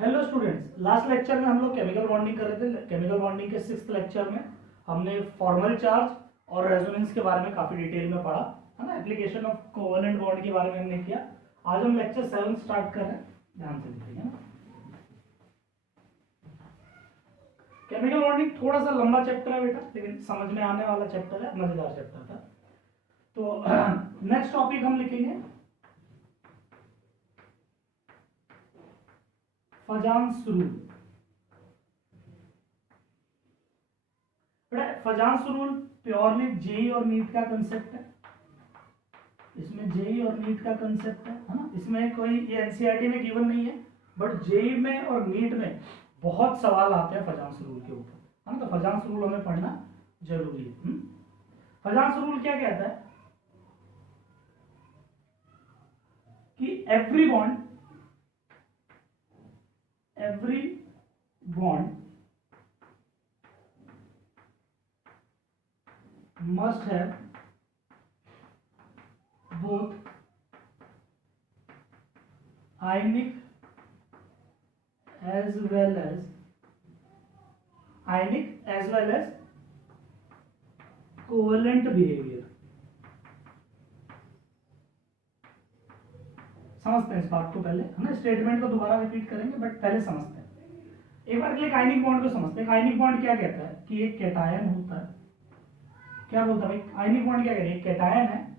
Hello students, last lecture में हम लोग केमिकल बॉन्डिंग कर रहे थे। केमिकल बॉन्डिंग के 6th लेक्चर में हमने फॉर्मल चार्ज और रेजोनेंस के बारे में काफी डिटेल में पढ़ा, है ना। एप्लीकेशन ऑफ कोवेलेंट बॉन्ड के बारे में हमने किया। आज हम लेक्चर 7 स्टार्ट कर रहे हैं, ध्यान से देखिए ना। केमिकल बॉन्डिंग थोड़ा सा लंबा चैप्टर है बेटा, लेकिन समझ में आने वाला चैप्टर है, मजेदार चैप्टर था। तो नेक्स्ट टॉपिक हम लिखेंगे Fajans rule. Fajans rule purely JEE और नीट का कंसेप्ट है। इसमें जेई और नीट का कंसेप्ट है ना। इसमें कोई ये एनसीईआरटी में गिवन नहीं है, बट जेई में और नीट में बहुत सवाल आते हैं फजान्स रूल के ऊपर, है ना। तो फजान्स रूल हमें पढ़ना जरूरी है। फजान्स रूल क्या कहता है कि every bond must have both ionic as well as covalent behavior। समझते हैं इस बात को पहले, है ना। स्टेटमेंट को दोबारा रिपीट करेंगे, बट पहले समझते हैं। एक बार के लिए आयनिक बॉन्ड को समझते हैं। आयनिक बॉन्ड क्या कहता है कि एक कैटायन होता है। क्या बोलता है भाई आयनिक बॉन्ड? क्या कहता है? एक कैटायन है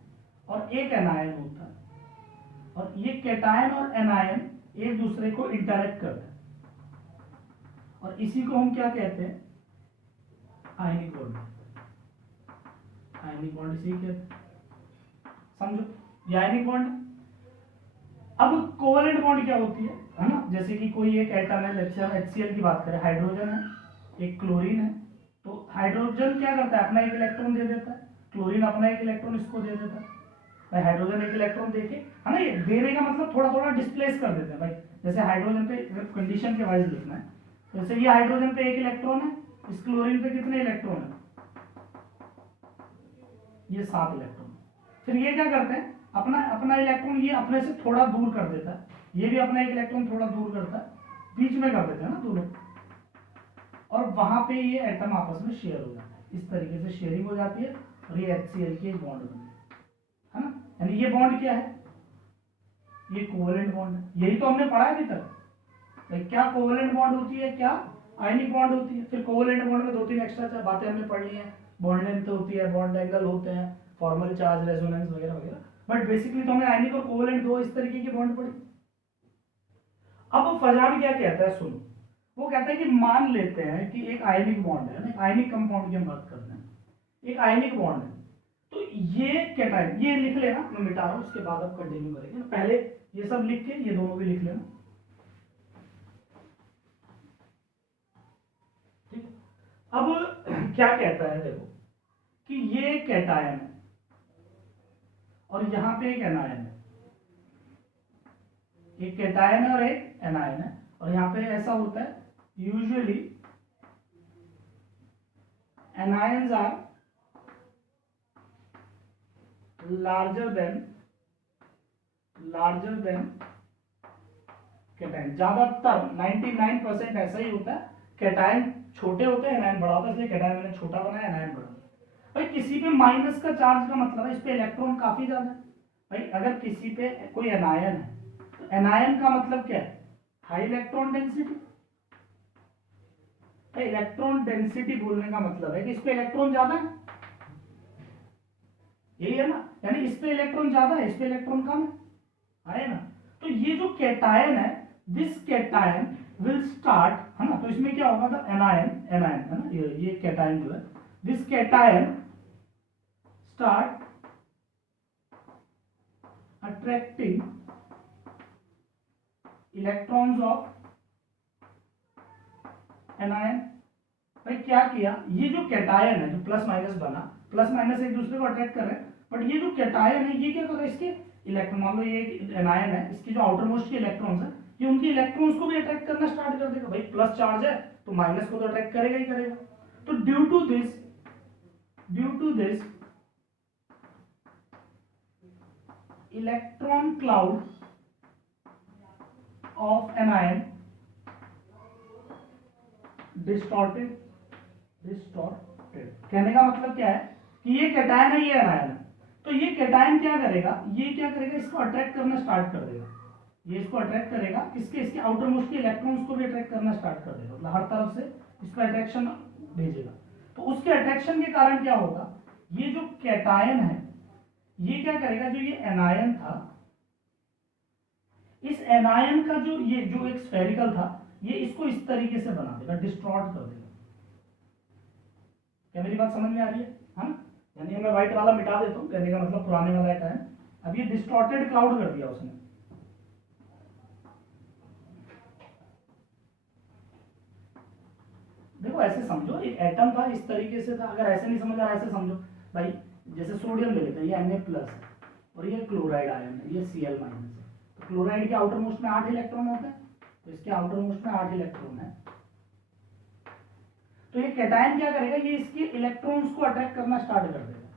और एक एनायन होता है, और ये कैटायन और एनायन एक दूसरे को इंटरेक्ट करते हैं, और इसी को हम क्या कहते हैं? Ionic bond. आयनिक बॉन्ड इसी कहते हैं, समझो। ये आयनिक बॉन्ड। अब कोवेलेंट बॉन्ड क्या होती है ना। जैसे कि कोई एक एटम है, HCl की बात करें, हाइड्रोजन है, एक क्लोरीन है। तो हाइड्रोजन क्या करता है? अपना एक इलेक्ट्रॉन दे देता है, क्लोरीन अपना एक इलेक्ट्रॉन इसको दे देता है। भाई हाइड्रोजन एक इलेक्ट्रॉन देके, है ना, ये देने का मतलब थोड़ा थोड़ा डिस्प्लेस कर देते हैं भाई। जैसे हाइड्रोजन पे कंडीशन के वाइज लिखना है, जैसे ये हाइड्रोजन पे एक इलेक्ट्रॉन है, इस क्लोरीन पे कितने इलेक्ट्रॉन है? ये 7 इलेक्ट्रॉन। फिर ये क्या करते हैं? अपना अपना इलेक्ट्रॉन ये अपने से थोड़ा दूर कर देता है, ये भी अपना एक इलेक्ट्रॉन थोड़ा दूर करता है, बीच में कर देते हैं ना दोनों, और वहां पे ये एटम आपस में शेयर हो जाता है। इस तरीके से शेयरिंग हो जाती है, और ये HCl की एक बॉन्ड बनती है ना। यानी ये बॉन्ड क्या है? ये कोवेलेंट बॉन्ड है। यही तो हमने पढ़ा है अभी तक। क्या कोवेलेंट बॉन्ड होती है, क्या आयनिक बॉन्ड होती है। फिर कोवेलेंट बॉन्ड में 2-3 एक्स्ट्रा बातें हमने पढ़ ली हैं। बॉन्ड लेंथ होती है, बॉन्ड एंगल होते हैं, फॉर्मल चार्ज, रेजोनेंस वगैरह वगैरह। बट बेसिकली तो हमने आयनिक और कोवेलेंट दो इस तरीके की बॉन्ड पढ़ी। अब फजान क्या कहता है, सुनो। वो कहता है कि मान लेते हैं कि एक आयनिक बॉन्ड है ना, आयनिक कंपाउंड की हम बात करते हैं, एक आयनिक बॉन्ड है। तो ये कैटायन, ये लिख लेना, मैं मिटा रहा हूं, उसके बाद अब कंटिन्यू करेंगे। पहले ये सब लिख के ये दोनों भी लिख लेना, ठीक। अब क्या कहता है, देखो कि ये कैटायन है और यहां पे एक एनायन है। एक कैटायन है और एक एनायन है, और यहां पे ऐसा होता है usually anions are larger than cation. ज्यादातर 99% ऐसा ही होता है। कैटायन छोटे होते हैं, एनायन बड़ा होता है, इसलिए कैटायन मैंने छोटा बनाया, एनायन बड़ा। भाई किसी पे माइनस का चार्ज का मतलब है इस पे इलेक्ट्रॉन काफी ज्यादा है। भाई अगर किसी पे कोई एनायन है, तो एनायन का मतलब क्या है? High electron density. Electron density बोलने का मतलब है कि इस पे इलेक्ट्रॉन ज्यादा है, यही है ना। यानी इस पे इलेक्ट्रॉन ज्यादा है, इस पे इलेक्ट्रॉन कम है ना। तो ये जो कैटायन है, दिस कैटायन विल स्टार्ट, है ना। तो इसमें क्या होगा था? एनायन है ना, ये कैटायन जो है, this cation start attracting electrons of anion. भाई क्या किया? ये जो कैटायन है, जो प्लस माइनस बना, प्लस माइनस एक दूसरे को अट्रैक्ट कर रहे हैं, बट ये जो कैटायन है ये क्या कर रहा है? इसके इलेक्ट्रॉन, मान लो ये एनायन है, इसकी जो आउटर मोस्ट के इलेक्ट्रॉन्स है, ये उनके इलेक्ट्रॉन्स को भी अट्रैक्ट करना स्टार्ट कर देगा। भाई प्लस चार्ज है तो माइनस को तो अट्रैक्ट करेगा ही करेगा। तो due to this electron cloud of anion distorted, distorted कहने का मतलब क्या है कि ये कैटायन है, ये एनायन है, तो ये कैटायन क्या करेगा, ये क्या करेगा, इसको अट्रैक्ट करना स्टार्ट कर देगा, ये इसको अट्रैक्ट करेगा, किसके, इसके आउटर मोस्ट के इलेक्ट्रॉन्स को भी अट्रैक्ट करना स्टार्ट कर देगा, मतलब हर तरफ से इसका अट्रैक्शन भेजेगा। तो उसके अट्रैक्शन के कारण क्या होगा, ये जो कैटायन है ये क्या करेगा, जो ये एनायन था, इस एनायन का जो ये जो एक स्फेरिकल था, ये इसको इस तरीके से बना देगा, डिस्ट्रॉर्ट कर देगा। क्या मेरी बात समझ में आ रही है ना? यानी मैं व्हाइट वाला मिटा देता हूं, कहने का मतलब पुराने वाला टाइम, अब ये डिस्टॉर्टेड क्लाउड कर दिया उसने। देखो ऐसे समझो, एक एटम था इस तरीके से था, अगर ऐसे नहीं समझ आ रहा ऐसे समझो भाई, जैसे सोडियम ले लेते हैं, ये Na+ है और ये क्लोराइड आयन है, ये Cl- है। तो क्लोराइड के आउटर मोस्ट में 8 इलेक्ट्रॉन होते हैं, तो इसके आउटर मोस्ट में 8 इलेक्ट्रॉन है। तो ये कैटायन क्या करेगा, ये इसके इलेक्ट्रॉन्स को अट्रैक्ट करना स्टार्ट कर देगा।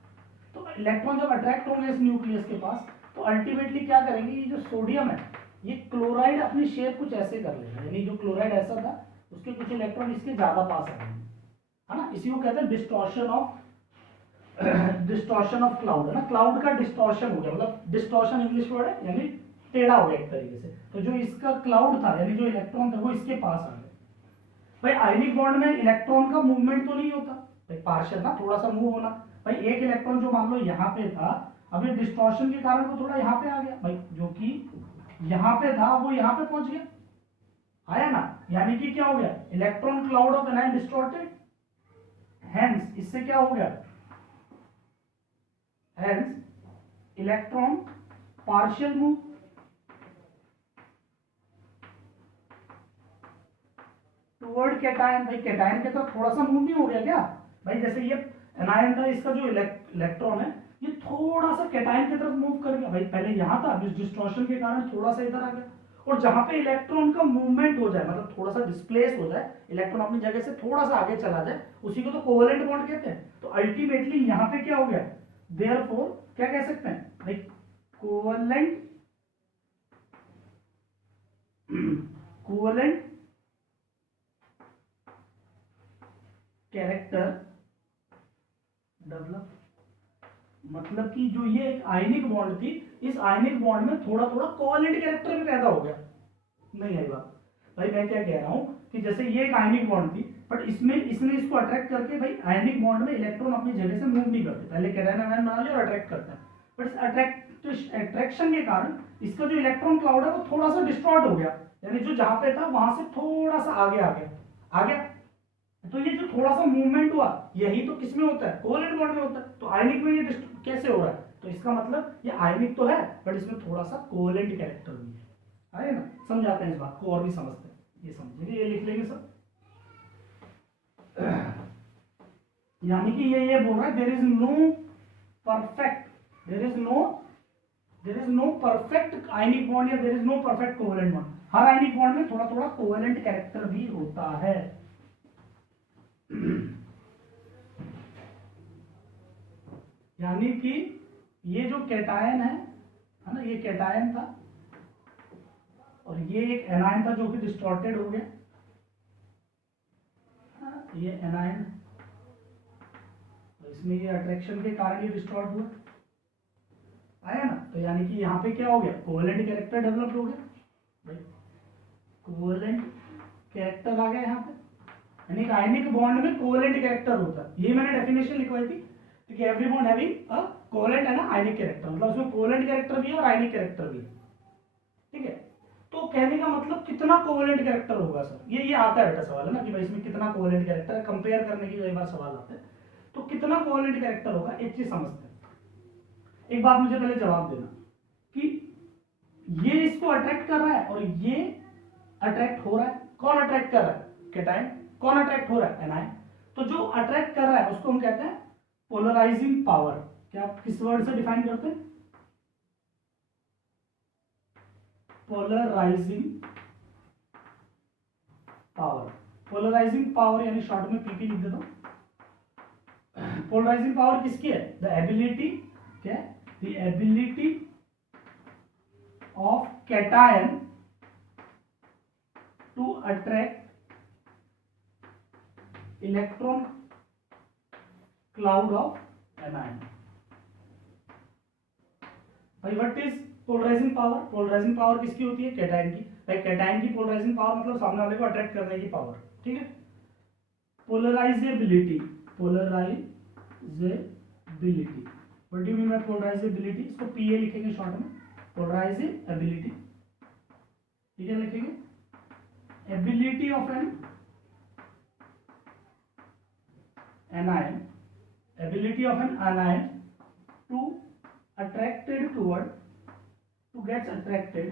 तो इलेक्ट्रॉन जब अट्रैक्ट होंगे इस न्यूक्लियस के पास, तो अल्टीमेटली क्या करेंगे, ये जो सोडियम है, ये क्लोराइड अपनी शेप कुछ ऐसे कर लेगा, यानी जो क्लोराइड ऐसा था उसके कुछ इलेक्ट्रॉन इसके ज्यादा पास आ जाएंगे, है ना। इसी को कहते हैं डिस्टॉर्शन ऑफ क्लाउड, है ना। क्लाउड का डिस्टॉर्शन हो गया, मतलब डिस्टॉर्शन इंग्लिश वर्ड है, यानी टेढ़ा हो गया एक तरीके से। तो जो इसका क्लाउड था, यानी जो इलेक्ट्रॉन था, वो इसके पास आ गए। भाई आयनिक बॉन्ड में इलेक्ट्रॉन का मूवमेंट तो नहीं होता भाई, पार्शियल ना, थोड़ा सा मूव होना। भाई एक इलेक्ट्रॉन जो मान लो यहाँ पे था, अब ये डिस्टॉर्शन के कारण वो थोड़ा यहाँ पे आ गया भाई, जो कि यहाँ पे था वो यहाँ पे पहुंच गया, आया ना। यानी कि क्या हो गया, electron cloud of anion distorted, hence इससे क्या हो गया, hence electron partial move, toward cation. भाई कैटायन के तरफ थोड़ा सा मूव नहीं हो गया क्या भाई, जैसे ये एनायन था, इसका जो इलेक्ट्रॉन है ये थोड़ा सा कैटायन की तरफ मूव कर गया भाई, पहले यहां था, इस डिस्टॉर्शन के कारण थोड़ा सा इधर आ गया। और जहां पे इलेक्ट्रॉन का मूवमेंट हो जाए, मतलब थोड़ा सा डिस्प्लेस हो जाए, इलेक्ट्रॉन अपनी जगह से थोड़ा सा आगे चला जाए, उसी को तो कोवेलेंट बॉन्ड कहते हैं। तो अल्टीमेटली यहां पे क्या हो गया, देयरफॉर क्या कह सकते हैं भाई, कोवेलेंट कोवेलेंट कैरेक्टर डेवलप। मतलब कि जो ये एक आयनिक बॉन्ड थी, इस आयनिक बॉन्ड में थोड़ा थोड़ा कोवेलेंट कैरेक्टर भी पैदा हो गया। नहीं आई बात भाई, मैं क्या कह रहा हूं कि जैसे ये एक आयनिक बॉन्ड थी, बट इसमें इसने इसको अट्रैक्ट करके, भाई आयनिक बॉन्ड में इलेक्ट्रॉन अपनी जगह से मूव नहीं करते, पहले कैटायन आयन बना लिया और अट्रैक्ट करते हैं, बट इस अट्रैक्शन के कारण इसका जो इलेक्ट्रॉन क्लाउड है वो थोड़ा सा डिस्टॉर्ट हो गया, यानी जो जहां पे था वहां से थोड़ा सा आगे आ गया। तो ये जो थोड़ा सा मूवमेंट हुआ, यही तो किसमें होता है, कोवेलेंट बॉन्ड में होता है। तो आयनिक में ये कैसे हो रहा है, तो इसका मतलब ये आयनिक तो है, बट इसमें थोड़ा सा कोवेलेंट कैरेक्टर भी है ना। समझाते हैं इस बात को और भी समझते हैं, ये समझेंगे, ये लिख लेंगे सब। यानी कि ये बोल रहा है, there is no perfect ionic bond, या there is no perfect covalent bond. हर आयनिक बॉन्ड में थोड़ा थोड़ा कोवेलेंट कैरेक्टर भी होता है। यानी कि ये जो कैटायन है ना, ये कैटायन था और ये एक एनायन था जो कि डिस्टॉर्टेड हो गया, ये एनायन, तो इसमें ये अट्रैक्शन के कारण ये डिस्टॉर्ट हुआ, आया ना। तो यानी कि यहाँ पे क्या हो गया, कोवेलेंट कैरेक्टर डेवलप हो गया भाई, कोवेलेंट कैरेक्टर आ गया यहाँ पे। यानी आयनिक बॉन्ड में कोवेलेंट कैरेक्टर होता है, ये मैंने डेफिनेशन लिखवाई थी कि every bond having a covalent है ना आयनिक कैरेक्टर, मतलब उसमें कोवेलेंट कैरेक्टर भी है और आयनिक कैरेक्टर भी है, ठीक है। तो कहने का मतलब कितना कोवेलेंट कैरेक्टर होगा सर, ये आता है बेटा सवाल, है ना, कि भाई इसमें कितना कोवेलेंट कैरेक्टर है, कंपेयर करने की कई बार सवाल आते हैं। तो कितना कोवेलेंट कैरेक्टर होगा, एक चीज समझते हैं। एक बात मुझे पहले जवाब देना कि ये इसको अट्रैक्ट कर रहा है और ये अट्रैक्ट हो रहा है, कौन अट्रैक्ट कर रहा है, कैटायन, कौन अट्रैक्ट हो रहा है, एनायन। तो जो अट्रैक्ट कर रहा है उसको हम कहते हैं पोलराइजिंग पावर। क्या आप किस वर्ड से डिफाइन करते हैं, पोलराइजिंग पावर। पोलराइजिंग पावर यानी शॉर्ट में पीपी लिख देता हूं। पोलराइजिंग पावर किसकी है, द एबिलिटी, क्या, the ability of cation to attract electron cloud of anion. भाई what is polarising power? Polarising power किसकी होती है? कैटायन की। भाई कैटायन की पोलराइजिंग पावर मतलब सामने वाले को अट्रैक्ट करने की पावर, ठीक है। Polarisability, polarisability, what do you mean by polarisability? इसको पीए लिखेंगे शॉर्ट में, पोलराइजेबिलिटी, ठीक है, लिखेंगे ability of an anion, ability of an anion to attracted toward, to gets attracted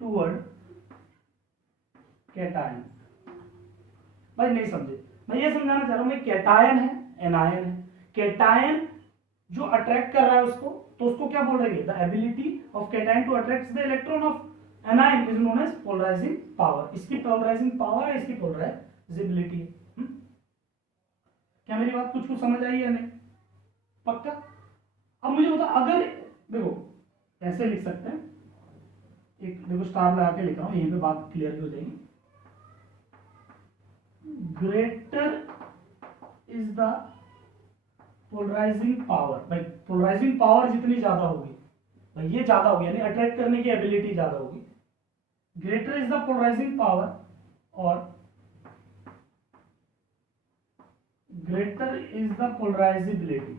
toward cation. भाई नहीं समझे, मैं ये समझाना चाह रहा हूं, मैं कैटायन है, एनायन है। कैटायन जो अट्रैक्ट कर रहा है उसको, तो उसको क्या बोल रहे हैं? The ability of cation to attract the electron of anion is known as polarising power. इसकी पोलराइजिंग पावर है, इसकी पोलराइजेबिलिटी है। क्या मेरी बात कुछ समझ आई या नहीं? पक्का? अब मुझे बता, अगर देखो ऐसे लिख सकते हैं, एक देखो स्टार लगा के लिख रहा हूं, यहीं पे बात क्लियर हो जाएगी। Greater is the polarising power. भाई पोलराइजिंग पावर जितनी ज्यादा होगी, भाई ये ज्यादा होगी, यानी अट्रैक्ट करने की एबिलिटी ज्यादा होगी। Greater is the polarising power और ग्रेटर इज द पोलराइजेबिलिटी,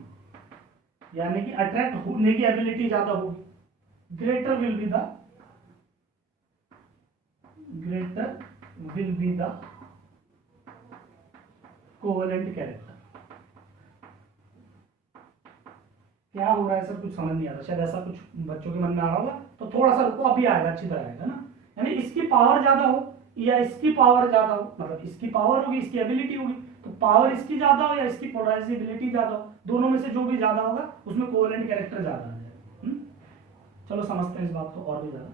यानी कि अट्रैक्ट होने की एबिलिटी ज्यादा होगी। Greater will be the covalent character. क्या हो रहा है सर, कुछ समझ नहीं आ रहा, शायद ऐसा कुछ बच्चों के मन में आ रहा होगा, तो थोड़ा सा रुको, अभी आएगा, अच्छी तरह आएगा ना। यानी इसकी पावर ज्यादा हो या इसकी पावर ज्यादा हो, मतलब इसकी पावर होगी, इसकी एबिलिटी होगी, तो पावर इसकी ज्यादा हो या इसकी पोलराइजेबिलिटी ज्यादा हो, दोनों में से जो भी ज्यादा होगा उसमें कोवेलेंट कैरेक्टर ज्यादा आ जाएगा। चलो समझते हैं इस बात को और भी ज्यादा।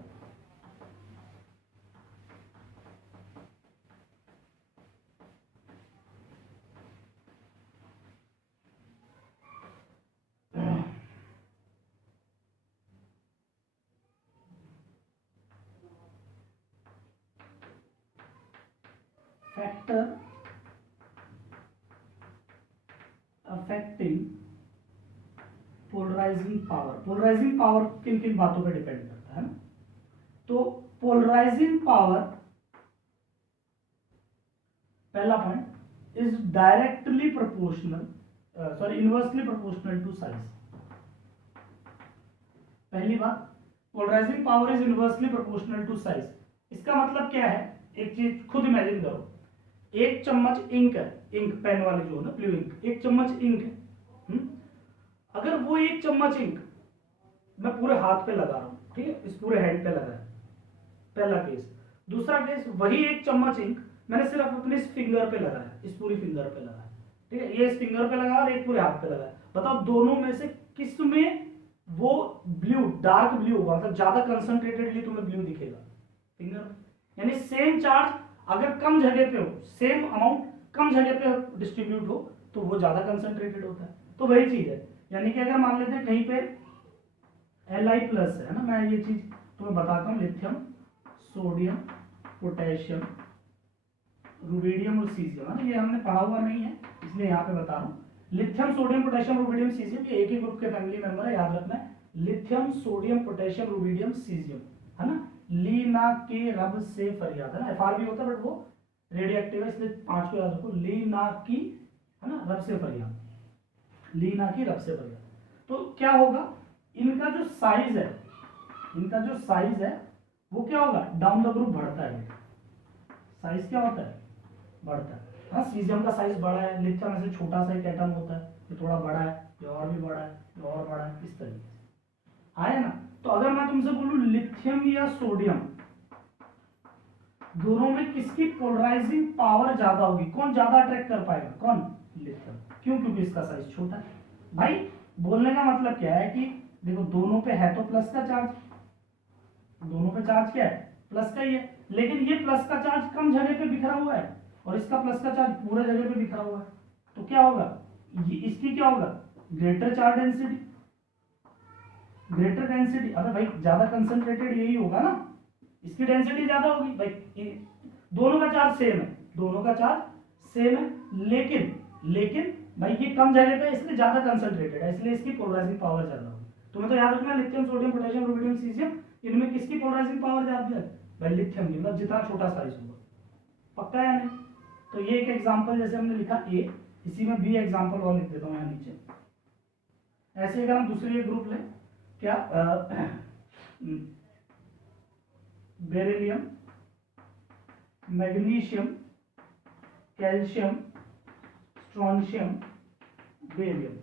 Factor affecting polarising power. Polarising power किन किन बातों पर डिपेंड करता है ना? तो पोलराइजिंग पावर, पहला point, is directly proportional, inversely proportional to size. पहली बात, polarising power is inversely proportional to size. इसका मतलब क्या है? एक चीज खुद इमेजिन करो, एक चम्मच इंक है, इंक पेन वाली जो है ना, ब्लू इंक, एक चम्मच इंक है। अगर वो एक चम्मच इंक मैं पूरे हाथ पे लगा रहा हूं, ठीक है, इस पूरे हैंड पे लगा है, पहला केस। दूसरा केस, वही एक चम्मच इंक मैंने सिर्फ अपने इस फिंगर पे लगाया, इस पूरी फिंगर पे लगाया, ठीक है, ये इस फिंगर पे लगा और एक पूरे हाथ पे लगाया। बताओ दोनों में से किस में वो ब्लू, डार्क ब्लू होगा, मतलब ज्यादा कंसंट्रेटेडली तुम्हें ब्लू दिखेगा? फिंगर। यानी सेम चार्ज अगर कम जगह पे हो, सेम अमाउंट कम जगह पे डिस्ट्रीब्यूट हो, तो वो ज्यादा कंसंट्रेटेड होता है। तो वही चीज है, यानी कि अगर मान लेते हैं कहीं पे Li+ है ना, मैं ये चीज तुम्हें बताता हूँ, लिथियम, सोडियम, पोटेशियम, रुबिडियम और सीजियम है ना, ये हमने पढ़ा हुआ नहीं है इसलिए यहाँ पे बता रहा हूँ। Lithium, sodium, potassium, rubidium, caesium, ये एक ही ग्रुप के फैमिली मेंबर है, याद रखना है। Lithium, sodium, potassium, rubidium, caesium, है ना। लीना के रब से फरियाद, है ना, FR भी होता है बट वो रेडियो एक्टिव है, इसलिए 5 को याद रखो। लीना की, है ना, रब से फरियाद, लीना की रब से फरियाद। तो क्या होगा, इनका जो साइज है, इनका जो साइज है वो क्या होगा, डाउन द ग्रुप बढ़ता है। साइज क्या होता है, बढ़ता है। हाँ, सीजियम का साइज बड़ा है, लिथियम ऐसे छोटा सा एक एटम होता है, ये थोड़ा बड़ा है, ये और भी बड़ा है, ये और बड़ा है, इस तरीके से आया ना। तो अगर मैं तुमसे बोलूं लिथियम या सोडियम, दोनों में किसकी पोलराइजिंग पावर ज्यादा होगी, कौन ज्यादा अट्रैक्ट कर पाएगा, कौन, लिथियम। क्यों? क्योंकि इसका साइज छोटा है। भाई बोलने का मतलब क्या है कि देखो दोनों पे है तो प्लस का चार्ज, दोनों पे चार्ज क्या है, प्लस का ही है, लेकिन ये प्लस का चार्ज कम जगह पे बिखरा हुआ है और इसका प्लस का चार्ज पूरे जगह पे बिखरा हुआ है। तो क्या होगा, ये इसकी क्या होगा, greater charge density, greater density, अबे भाई ज्यादा कंसंट्रेटेड यही होगा ना, इसकी डेंसिटी ज्यादा होगी भाई। दोनों का चार्ज सेम है, दोनों का चार्ज सेम है, लेकिन भाई ये कम जगह पे इसलिए ज्यादा कंसंट्रेटेड है, इसलिए इसकी पोलराइजिंग पावर ज्यादा होगी। तुम्हें तो याद रखना lithium, sodium, potassium, rubidium, caesium, इनमें किसकी पोलराइजिंग पावर ज्यादा है भाई? लिथियम की, मतलब जितना छोटा साइज होगा। पक्का है नहीं? तो ये एक एग्जांपल जैसे हमने लिखा ए, इसी में बी एग्जांपल और लिख देता हूं यहाँ नीचे। ऐसे अगर हम दूसरी एक ग्रुप लें, क्या beryllium, magnesium, calcium, strontium, barium,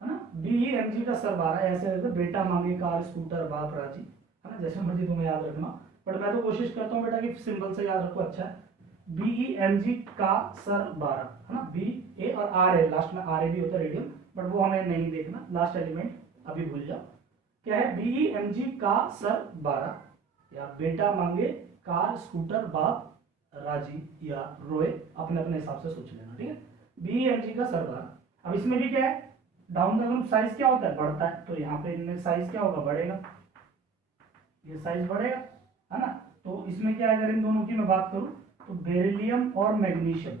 है ना। BeMg का सरबारा ऐसे रहता है, बेटा मांगे कार स्कूटर बाप राजी, है ना, जैसे मर्जी तुम्हें याद रखना, बट मैं तो कोशिश करता हूँ बेटा कि सिंबल से याद रखो, अच्छा है। BeMg का सरबारा, है ना, BA और RA, लास्ट में RA भी होता है रेडियम, बट वो हमें नहीं देखना, लास्ट एलिमेंट अभी भूल जाओ। क्या है? BeMg का सरबारा, या बेटा मांगे कार स्कूटर बाप राजी या रोए, अपने अपने हिसाब से सोच लेना, ठीक है। BeMg का सरबारा। अब इसमें भी क्या है, डाउन द ग्रुप साइज क्या होता है? बढ़ता है, तो यहाँ पे इनमें साइज क्या होगा? बढ़ेगा, ये साइज बढ़ेगा, है ना। तो इसमें क्या, अगर इन दोनों की मैं बात करूं तो बेरिलियम और मैग्नीशियम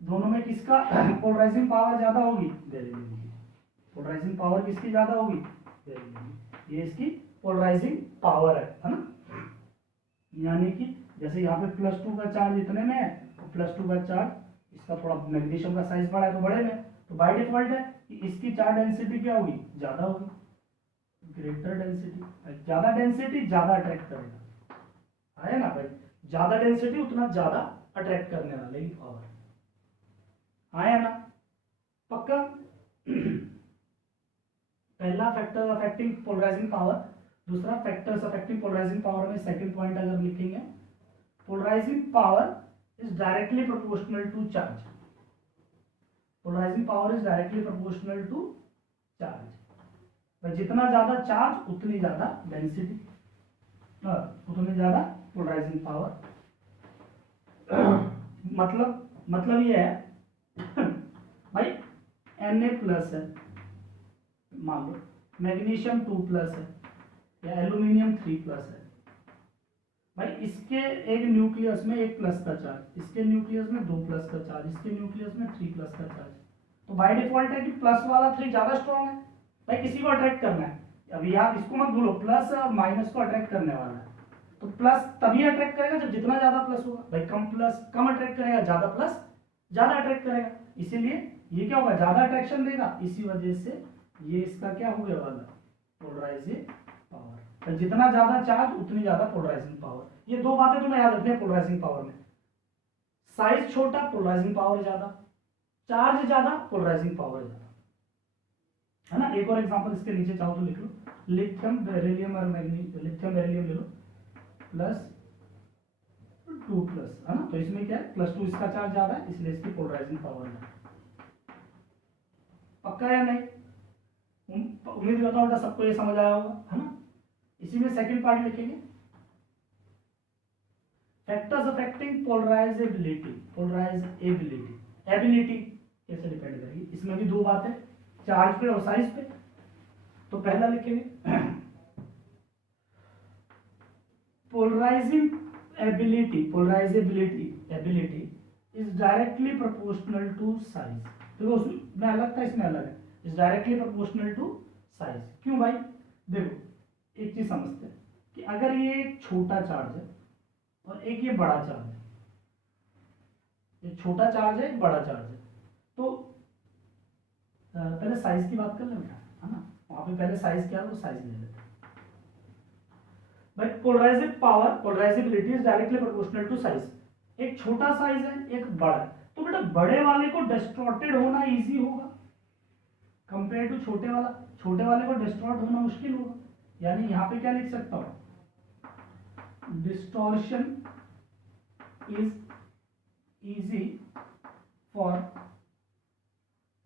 दोनों में किसका पोलराइजिंग पावर ज्यादा होगी? बेरिलियम की। पोलराइजिंग पावर किसकी ज्यादा होगी? बेरिलियम की। ये इसकी पोलराइजिंग पावर है ना। यानी कि जैसे यहाँ पे +2 का चार्ज इतने में है, तो +2 का चार्ज, इसका थोड़ा मैग्नीशियम का साइज बड़ा है तो बड़े में, तो बाय डिफॉल्ट है कि इसकी चार्ज डेंसिटी क्या होगी? ज्यादा होगी, ग्रेटर डेंसिटी। ज्यादा डेंसिटी ज्यादा अट्रैक्ट करेगा, है ना भाई, ज्यादा डेंसिटी उतना ज्यादा अट्रैक्ट करने वाली पावर, आया ना। पक्का। पहला फैक्टर अफेक्टिंग पोलराइजिंग पावर, दूसरा फैक्टर्स अफेक्टिंग पोलराइजिंग पावर में सेकंड पॉइंट अगर लिखेंगे, polarising power is directly proportional to charge. Polarising power is directly proportional to charge. जितना ज्यादा चार्ज उतनी ज्यादा डेंसिटी, उतनी ज्यादा पोलराइजिंग पावर। मतलब ये है भाई Na+ है मान लो, मैग्नीशियम 2+ है, या एल्यूमिनियम 3+ है भाई, इसके एक न्यूक्लियस में 1+ का चार्ज, इसके न्यूक्लियस में 2+ का चार्ज, इसके न्यूक्लियस में 3+ का चार्ज, तो बाय डिफॉल्ट है कि प्लस वाला 3 ज्यादा स्ट्रॉन्ग है भाई, किसी को अट्रैक्ट करना है। अभी आप इसको मत भूलो, प्लस और माइनस को अट्रैक्ट करने वाला है, तो प्लस तभी अट्रैक्ट करेगा जब जितना ज्यादा प्लस होगा भाई, कम प्लस कम अट्रैक्ट करेगा, ज्यादा प्लस ज्यादा अट्रैक्ट करेगा, इसीलिए ये क्या होगा? ज्यादा अट्रैक्शन देगा, इसी वजह से ये इसका क्या हो गया वाला? Polarising power. तो जितना ज्यादा चार्ज उतनी ज्यादा पोलराइजिंग पावर। ये दो बातें तुम्हें याद रखनी है पोलराइजिंग पावर में, साइज छोटा पोलराइजिंग पावर ज्यादा, चार्ज ज्यादा पोलराइजिंग पावर ज्यादा, है ना। एक और एग्जांपल इसके नीचे चाहो तो लिख लो, लिथियम बेरिलियम और लिथियम बेरिलियम ले लो, +2+, है ना। तो इसमें क्या है? +2 इसका चार्ज ज्यादा है, इसलिए इसकी पोलराइजिंग पावर है। पक्का या नहीं? उम्मीद करता हूँ सबको ये समझ आया होगा, है ना। इसी में सेकंड पार्ट लिखेंगे, फैक्टर्स अफेक्टिंग पोलराइजेबिलिटी। एबिलिटी कैसे डिपेंड करेगी? इसमें भी दो बातें, चार्ज पे और साइज पे। तो पहला लिखेंगे polarisability is directly proportional to size. देखो उसमें अलग था, इसमें अलग है, is directly proportional to size. क्यों भाई? देखो एक चीज समझते हैं कि अगर ये एक छोटा चार्ज है और एक ये बड़ा चार्ज है, एक छोटा चार्ज है एक बड़ा चार्ज है, तो पहले साइज की बात कर लें बेटा, है ना। वहां पे पहले साइज क्या है वो साइज ले लेते हैं भाई। Polarisability is directly proportional to size. एक छोटा साइज है एक बड़ा है, तो बेटा बड़े वाले को डिस्टॉर्टेड होना इजी होगा कंपेयर टू छोटे वाला, छोटे वाले को डिस्टॉर्ट होना मुश्किल होगा। यानी यहां पे क्या लिख सकता हूं? Distortion is easy for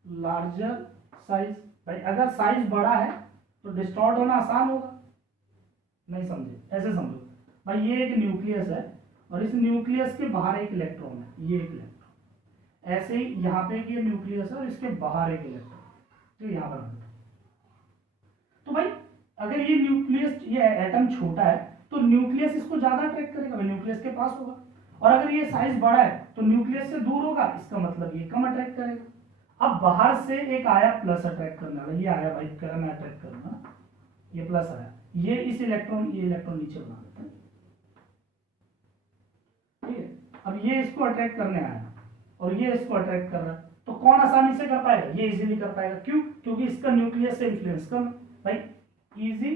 larger size. भाई अगर साइज बड़ा है तो डिस्टॉर्ट होना आसान होगा। नहीं समझे? ऐसे समझो भाई, ये एक न्यूक्लियस है और इस न्यूक्लियस के बाहर एक इलेक्ट्रॉन है, ये एक इलेक्ट्रॉन। ऐसे ही यहाँ पे ये न्यूक्लियस है और इसके बाहर एक इलेक्ट्रॉन। तो यहाँ बना देता हूँ। तो भाई अगर ये न्यूक्लियस, ये एटम छोटा है तो न्यूक्लियस इसको ज्यादा अट्रैक्ट करेगा, भाई न्यूक्लियस के पास होगा। और अगर ये साइज बड़ा है तो न्यूक्लियस से दूर होगा, इसका मतलब ये कम अट्रैक्ट करेगा। अब बाहर से एक आया प्लस अट्रैक्ट करने वाला, ये आया भाई मैं अट्रैक्ट करूंगा, ये प्लस आया, ये इस इलेक्ट्रॉन, ये इलेक्ट्रॉन नीचे बना देता है, ठीक है। अब ये इसको अट्रैक्ट करने आया और ये इसको अट्रैक्ट कर रहा है, तो कौन आसानी से कर पाएगा? ये इजीली कर पाएगा। क्यों? क्योंकि इसका न्यूक्लियस से इन्फ्लुएंस कम है भाई, easy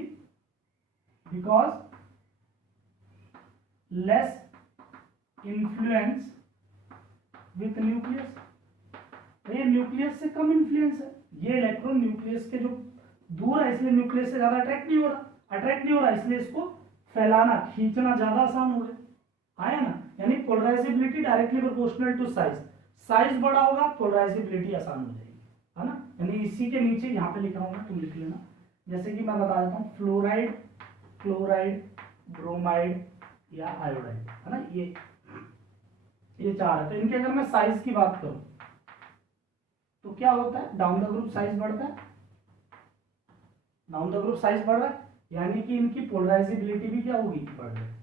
because less influence with nucleus. तो ये न्यूक्लियस से कम इन्फ्लुएंस है, ये इलेक्ट्रॉन न्यूक्लियस के जो दूर है इसलिए न्यूक्लियस से ज्यादा अट्रैक्ट नहीं हो रहा, इसलिए इसको फैलाना, खींचना ज्यादा आसान हो गया, आया ना। यानी polarisability directly proportional to size, size बड़ा होगा पोलराइजेबिलिटी आसान हो जाएगी, है ना। यानी इसी के नीचे यहाँ पे लिख रहा हूँ मैं, तुम लिख लेना। जैसे कि मैं बता देता हूँ, फ्लोराइड, क्लोराइड, ब्रोमाइड या आयोडाइड, है ना, ये चार है। तो इनके अगर मैं साइज की बात करूं तो क्या होता है? डाउन द ग्रुप साइज बढ़ता है, डाउन द ग्रुप साइज बढ़ रहा है, यानी कि इनकी पोलराइजेबिलिटी भी क्या होगी? बढ़ रही है।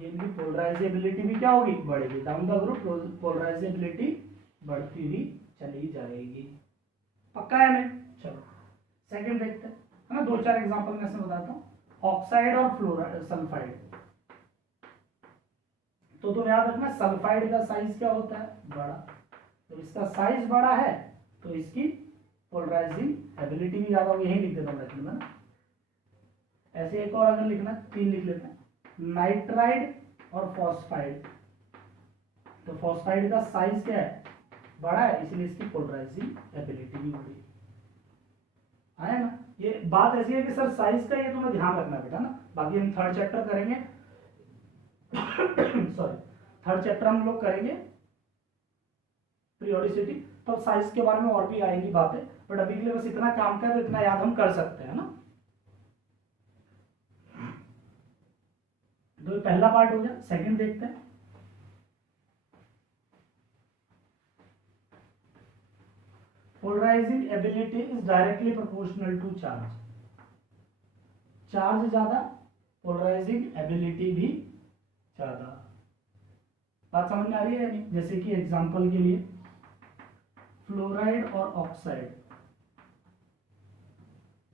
ये इनकी पोलराइजेबिलिटी भी क्या होगी? बढ़ेगी। डाउन द ग्रुप पोलराइजेबिलिटी बढ़ती हुई चली जाएगी। पक्का है नहीं? चलो सेकंड देखते हैं, है ना। दो चार एग्जांपल मैं से बताता हूँ। ऑक्साइड और फ्लोराइड, सल्फाइड। तो तुम याद रखना, सल्फाइड का साइज क्या होता है? बड़ा। तो इसका साइज बड़ा है तो इसकी पोलराइजिंग एबिलिटी भी ज्यादा होगी। यही लिख देता हूँ मैं ना। ऐसे एक और अगर लिखना, तीन लिख लेते हैं, नाइट्राइड और फॉस्फाइड। तो फॉस्फाइड का साइज क्या है? बड़ा है, इसलिए इसकी पोलराइजिंग एबिलिटी भी बड़ी। आया ना। ये बात ऐसी है कि सर साइज का ये तुम्हें ध्यान रखना बेटा ना, बाकी हम थर्ड चैप्टर करेंगे सॉरी, थर्ड चैप्टर हम लोग करेंगे पीरियोडिसिटी, तब साइज के बारे में और भी आएंगी बातें, बट अभी के लिए बस इतना काम कर, इतना याद हम कर सकते हैं ना। तो पहला पार्ट हो गया। सेकंड देखते हैं। Polarising ability is directly proportional to charge. Charge ज्यादा, पोलराइजिंग एबिलिटी भी ज्यादा। बात समझ में आ रही है नहीं? जैसे कि एग्जांपल के लिए फ्लोराइड और ऑक्साइड,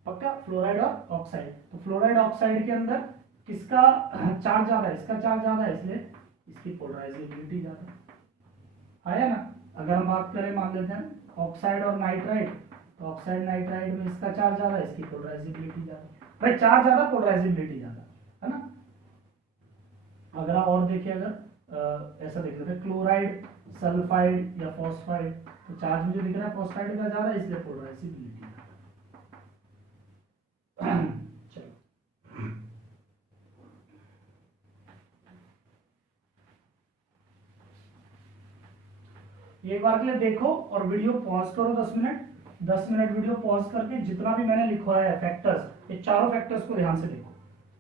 पक्का, फ्लोराइड और ऑक्साइड। तो फ्लोराइड ऑक्साइड के अंदर किसका चार्ज ज्यादा है? इसका चार्ज ज्यादा है, इसलिए इसकी पोलराइजेबिलिटी ज्यादा। आया ना। अगर हम बात करें, मान लेते हैं ऑक्साइड और नाइट्राइड, तो ऑक्साइड नाइट्राइड में इसका चार्ज ज्यादा है, इसकी पोलराइजेबिलिटी ज्यादा। भाई चार्ज ज्यादा, पोलराइजेबिलिटी ज्यादा, है ना। अगर आप और देखिए, अगर ऐसा देख लेते हैं क्लोराइड, सल्फाइड या फॉस्फाइड, तो चार्ज मुझे दिख रहा है फॉस्फाइड का ज्यादा, इसलिए पोलराइजेबिलिटी ज्यादा। चलो एक बार के लिए देखो और वीडियो पॉज करो 10 मिनट, 10 मिनट वीडियो पॉज करके जितना भी मैंने लिखा है फैक्टर्स, ये चारों फैक्टर्स को ध्यान से देखो,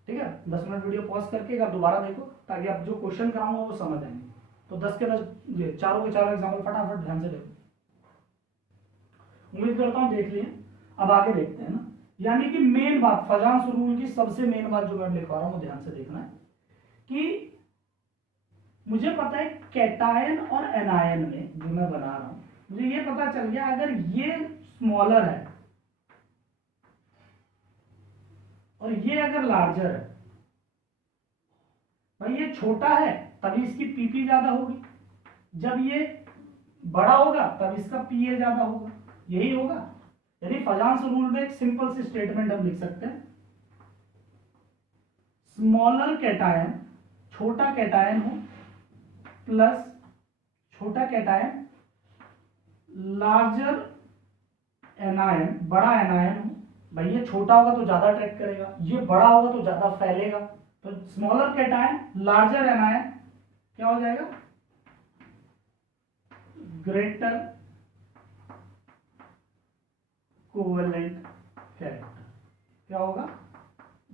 ठीक है। 10 मिनट वीडियो पॉज करके एक बार दोबारा देखो, ताकि आप जो क्वेश्चन कराऊंगा वो समझ आएंगे। तो 10 के 10 चारों के चारों एग्जाम्पल फटाफट ध्यान से देखो। उम्मीद करता हूं देख लिए। अब आगे देखते हैं ना। यानी कि मेन बात, फजांस रूल की सबसे मेन बात जो मैं लिखवा रहा हूं ध्यान से देखना है कि मुझे पता है कैटायन और एनायन में जो मैं बना रहा हूं, मुझे ये पता चल गया अगर ये स्मॉलर है और ये अगर लार्जर है, भाई ये छोटा है तभी इसकी पीपी ज्यादा होगी, जब ये बड़ा होगा तब इसका पीए ज्यादा होगा, यही होगा। यानी फजांस रूल में एक सिंपल सी स्टेटमेंट हम लिख सकते हैं, स्मॉलर कैटायन, छोटा कैटायन हो, प्लस छोटा कैटायन लार्जर एनायन, बड़ा एनायन हो। भाई ये छोटा होगा तो ज्यादा अट्रैक्ट करेगा, ये बड़ा होगा तो ज्यादा फैलेगा। तो स्मॉलर कैटायन लार्जर एनायन क्या हो जाएगा? Greater covalent character. क्या होगा?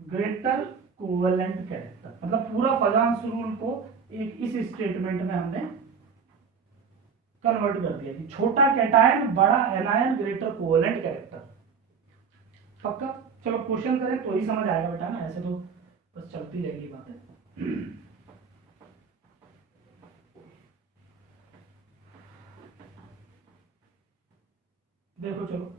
Greater covalent character. मतलब पूरा फजांस रूल को एक इस स्टेटमेंट में हमने कन्वर्ट कर दिया कि छोटा कैटायन बड़ा एनायन ग्रेटर कोवेलेंट कैरेक्टर। पक्का? चलो क्वेश्चन करें तो ही समझ आएगा बेटा ना, ऐसे तो बस चलती रहेगी बातें। देखो चलो,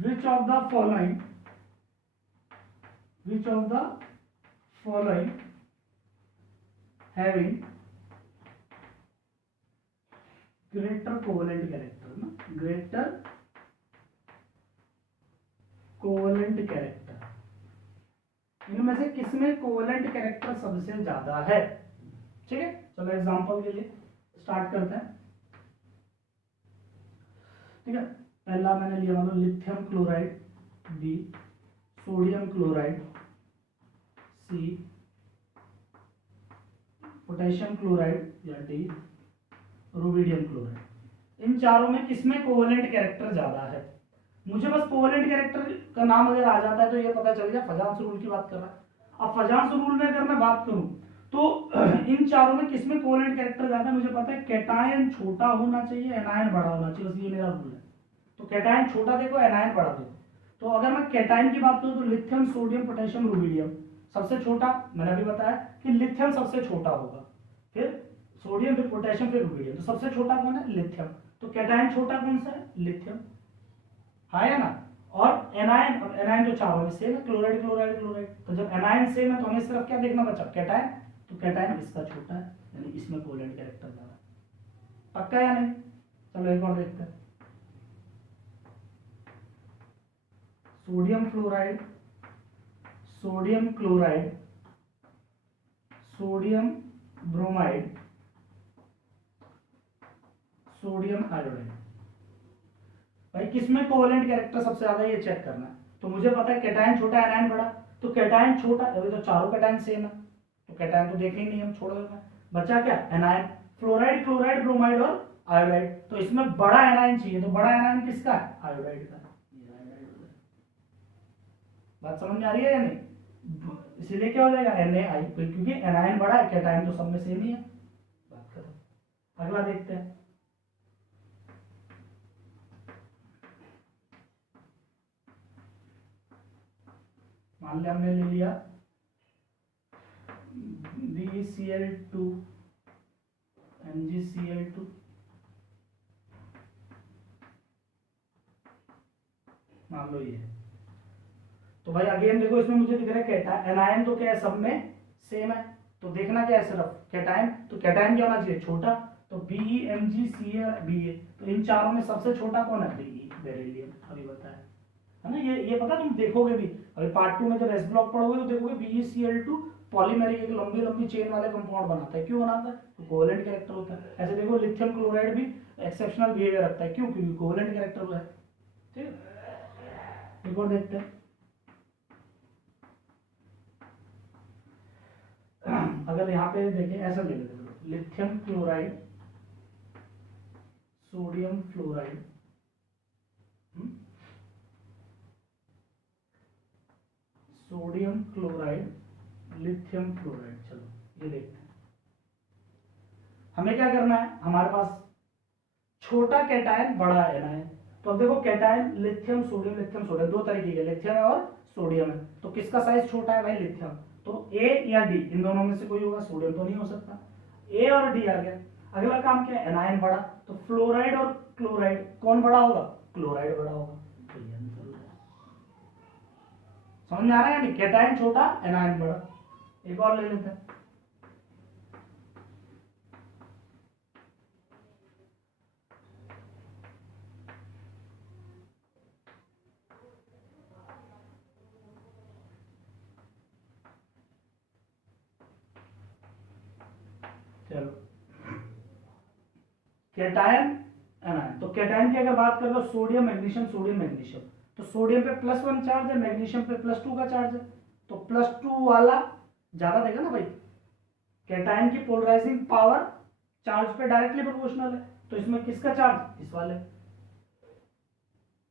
which of the following having greater covalent character ना, greater covalent character, इनमें से किसमें कोवेलेंट कैरेक्टर सबसे ज्यादा है? ठीक है, चलो एग्जांपल के लिए स्टार्ट करते हैं। ठीक है, पहला मैंने लिया मतलब lithium chloride B, sodium chloride C, potassium chloride या डी, रुबिडियम क्लोराइड। इन चारों में किसमें कोवेलेंट कैरेक्टर ज्यादा है? मुझे बस कोवेलेंट कैरेक्टर का नाम अगर आ जाता है तो ये पता चल गया फजांस रूल की बात कर रहा है। अब फजांस रूल में अगर मैं बात करूं तो इन चारों में किसमें कोवेलेंट कैरेक्टर ज्यादा है? मुझे पता है कैटायन छोटा होना चाहिए, एनायन बड़ा होना चाहिए, बस ये मेरा रूल है। तो कैटायन छोटा देखो, एनायन बड़ा देखो। तो अगर मैं कैटायन की बात करूं तो लिथियम, सोडियम, पोटेशियम, रुबिडियम। सबसे छोटा मैंने अभी बताया कि लिथियम सबसे छोटा होगा, फिर सोडियम, फिर पोटेशियम, फिर रुबिडियम। तो सबसे छोटा कौन है? लिथियम। तो कैटायन छोटा कौन सा है? लिथियम, है ना। और एनायन, अब एनायन जो चारों में सेम है, क्लोराइड क्लोराइड क्लोराइड। तो जब एनायन सेम है तो हमें सिर्फ क्या देखना बचा? कैटायन। तो कैटायन इसका छोटा है, यानी इसमें कोवेलेंट कैरेक्टर ज्यादा है। पक्का या नहीं? चलो एक और देखते हैं। Sodium fluoride, sodium chloride, sodium bromide, sodium iodide. भाई किसमें कोवेलेंट कैरेक्टर सबसे ज्यादा, ये चेक करना है। तो मुझे पता है कैटायन छोटा, एनायन बड़ा। तो कैटायन छोटा, अभी तो चारों कैटायन सेम है, तो कैटायन तो देखे ही नहीं हम, छोड़ देना। बचा क्या? एनायन। फ्लोराइड, क्लोराइड, ब्रोमाइड और आयोडाइड। तो इसमें बड़ा एनायन चाहिए, तो बड़ा एनायन किसका है? आयोडाइड का। बात समझ में आ रही है या नहीं? इसीलिए क्या हो जाएगा? NaI, क्योंकि एनायन बड़ा है, कैटायन तो सब में सेम ही है। बात खत्म। अगला देखते हैं। मान लिया हमने ले लिया BeCl2 MgCl2, मान लो ये। तो भाई अगेन देखो, इसमें मुझे दिख रहा है कैटायन, एनायन तो क्या है, सब में सेम है। तो देखना क्या है? सिर्फ कैटायन। तो कैटायन क्या होना चाहिए? छोटा। तो BeMgCl, तो इन चारों में सबसे छोटा कौन है? Be, beryllium. अभी बताया है ना। ये पता, तुम देखोगे भी अभी पार्ट 2 में जब एस ब्लॉक पढ़ोगे तो देखोगे BeCl2 पॉलीमेरिक एक लंबी लंबी चेन वाले कंपाउंड बनाता है। क्यों बनाता है? तो कोवेलेंट कैरेक्टर होता है। ऐसे देखो लिथियम क्लोराइड भी एक्सेप्शनल बिहेवियर रखता है। क्यों? क्योंकि कोवेलेंट कैरेक्टर है। ठीक है, एक और देखते हैं। अगर यहाँ पे देखें, ऐसा ले लेते हैं, lithium chloride, sodium fluoride, sodium chloride, lithium fluoride. चलो ये देखते हैं। हमें क्या करना है? हमारे पास छोटा कैटायन, बड़ा एनायन। तो अब देखो cation lithium sodium, lithium sodium दो तरीके के, लिथियम है और सोडियम है। तो किसका साइज छोटा है भाई? लिथियम। तो ए या डी, इन दोनों में से कोई होगा, सोडियम तो नहीं हो सकता। ए और डी आ गया। अगला काम क्या है? एनायन बड़ा। तो फ्लोराइड और क्लोराइड कौन बड़ा होगा? क्लोराइड बड़ा होगा। तो ये आंसर है। समझ में आ रहा है? कैटायन छोटा, एनायन बड़ा। एक और ले लेते हैं। चलो कैटायन, एनायन। तो कैटायन की अगर बात करें तो सोडियम मैग्नीशियम, सोडियम मैग्नीशियम। तो सोडियम पे +1 चार्ज है, मैग्नीशियम पे +2 का चार्ज है। तो +2 वाला ज्यादा देगा ना भाई। कैटायन की पोलराइजिंग पावर चार्ज पे डायरेक्टली प्रोपोर्शनल है। तो इसमें किसका चार्ज? इस वाले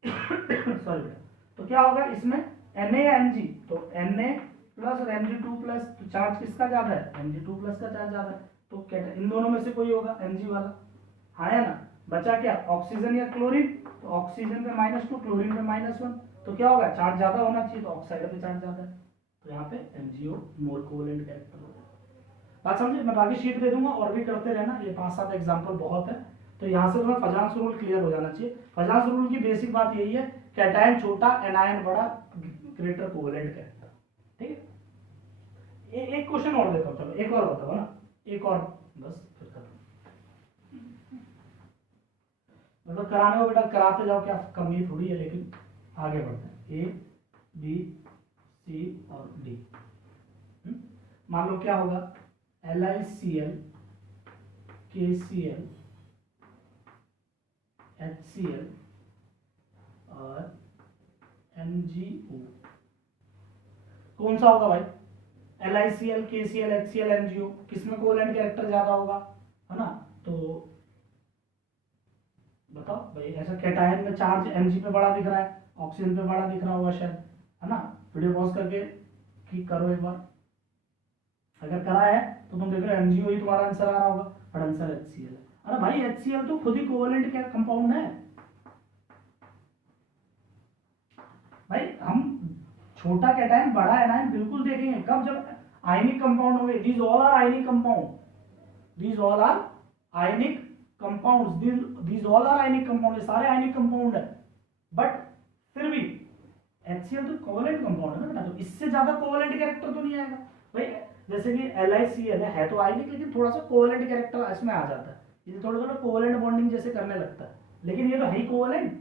सॉरी बेटा। तो क्या होगा? इसमें Na या Mg, तो Na प्लस और Mg2 प्लस, तो चार्ज किसका ज्यादा है? Mg2 प्लस का चार्ज ज्यादा है, तो क्या इन दोनों में से कोई होगा, Mg वाला। हाँ है ना। बचा क्या, ऑक्सीजन या क्लोरीन, तो ऑक्सीजन पे -2, क्लोरीन पे -1, तो क्या होगा, चार्ज ज्यादा होना चाहिए, तो ऑक्साइड पे चार्ज ज्यादा है, तो यहाँ पे MgO मोर कोवेलेंट कैरेक्टर होगा। बात समझे? मैं बाकी शीट दे दूंगा और भी करते रहना, ये 5-7 एग्जांपल बहुत है। तो यहाँ से तुम्हें फजांस रूल क्लियर हो जाना चाहिए। फजांस रूल की बेसिक बात यही है, कैटायन छोटा, एनायन बड़ा, ग्रेटर कोवेलेंट कैरेक्टर। ठीक है, एक क्वेश्चन और देता हूँ, चलो एक और बताओ ना, एक और बस फिर खत्म। मतलब कराने को बेटा कराते जाओ, क्या कमी थोड़ी है, लेकिन आगे बढ़ते हैं। A B C और D। मान लो क्या होगा, LiCl KCl HCl और MgO। कौन सा होगा भाई, LiCl KCl HCl MgO, किसमें कोवेलेंट कैरेक्टर ज्यादा होगा, है ना? तो बताओ भाई, ऐसा कैटायन में चार्ज Mg पे बड़ा दिख रहा है, ऑक्सीजन पे बड़ा दिख रहा होगा शायद, है ना? वीडियो पॉज करके की करो एक बार, अगर करा है तो तुम देख रहे हो MgO ही तुम्हारा आंसर आ रहा होगा, और आंसर HCl है। अरे भाई HCl तो खुद ही कोवेलेंट क्या कंपाउंड है भाई। हम छोटा कैटायन बड़ा एनायन बिल्कुल देखेंगे कब, जब आयनिक कंपाउंड होंगे। These all are ionic compound, these all are ionic compounds, these all are ionic compound, सारे आयनिक कंपाउंड है। बट फिर भी HCl तो कोवेलेंट कंपाउंड है ना बेटा, तो इससे ज्यादा कोवेलेंट कैरेक्टर तो नहीं आएगा भाई। जैसे कि LiCl है तो आयनिक, लेकिन थोड़ा सा कोवेलेंट कैरेक्टर इसमें आ जाता है, ये थोड़ा थोड़ा कोवेलेंट बॉन्डिंग जैसे करने लगता है, लेकिन ये तो है ही कोवेलेंट,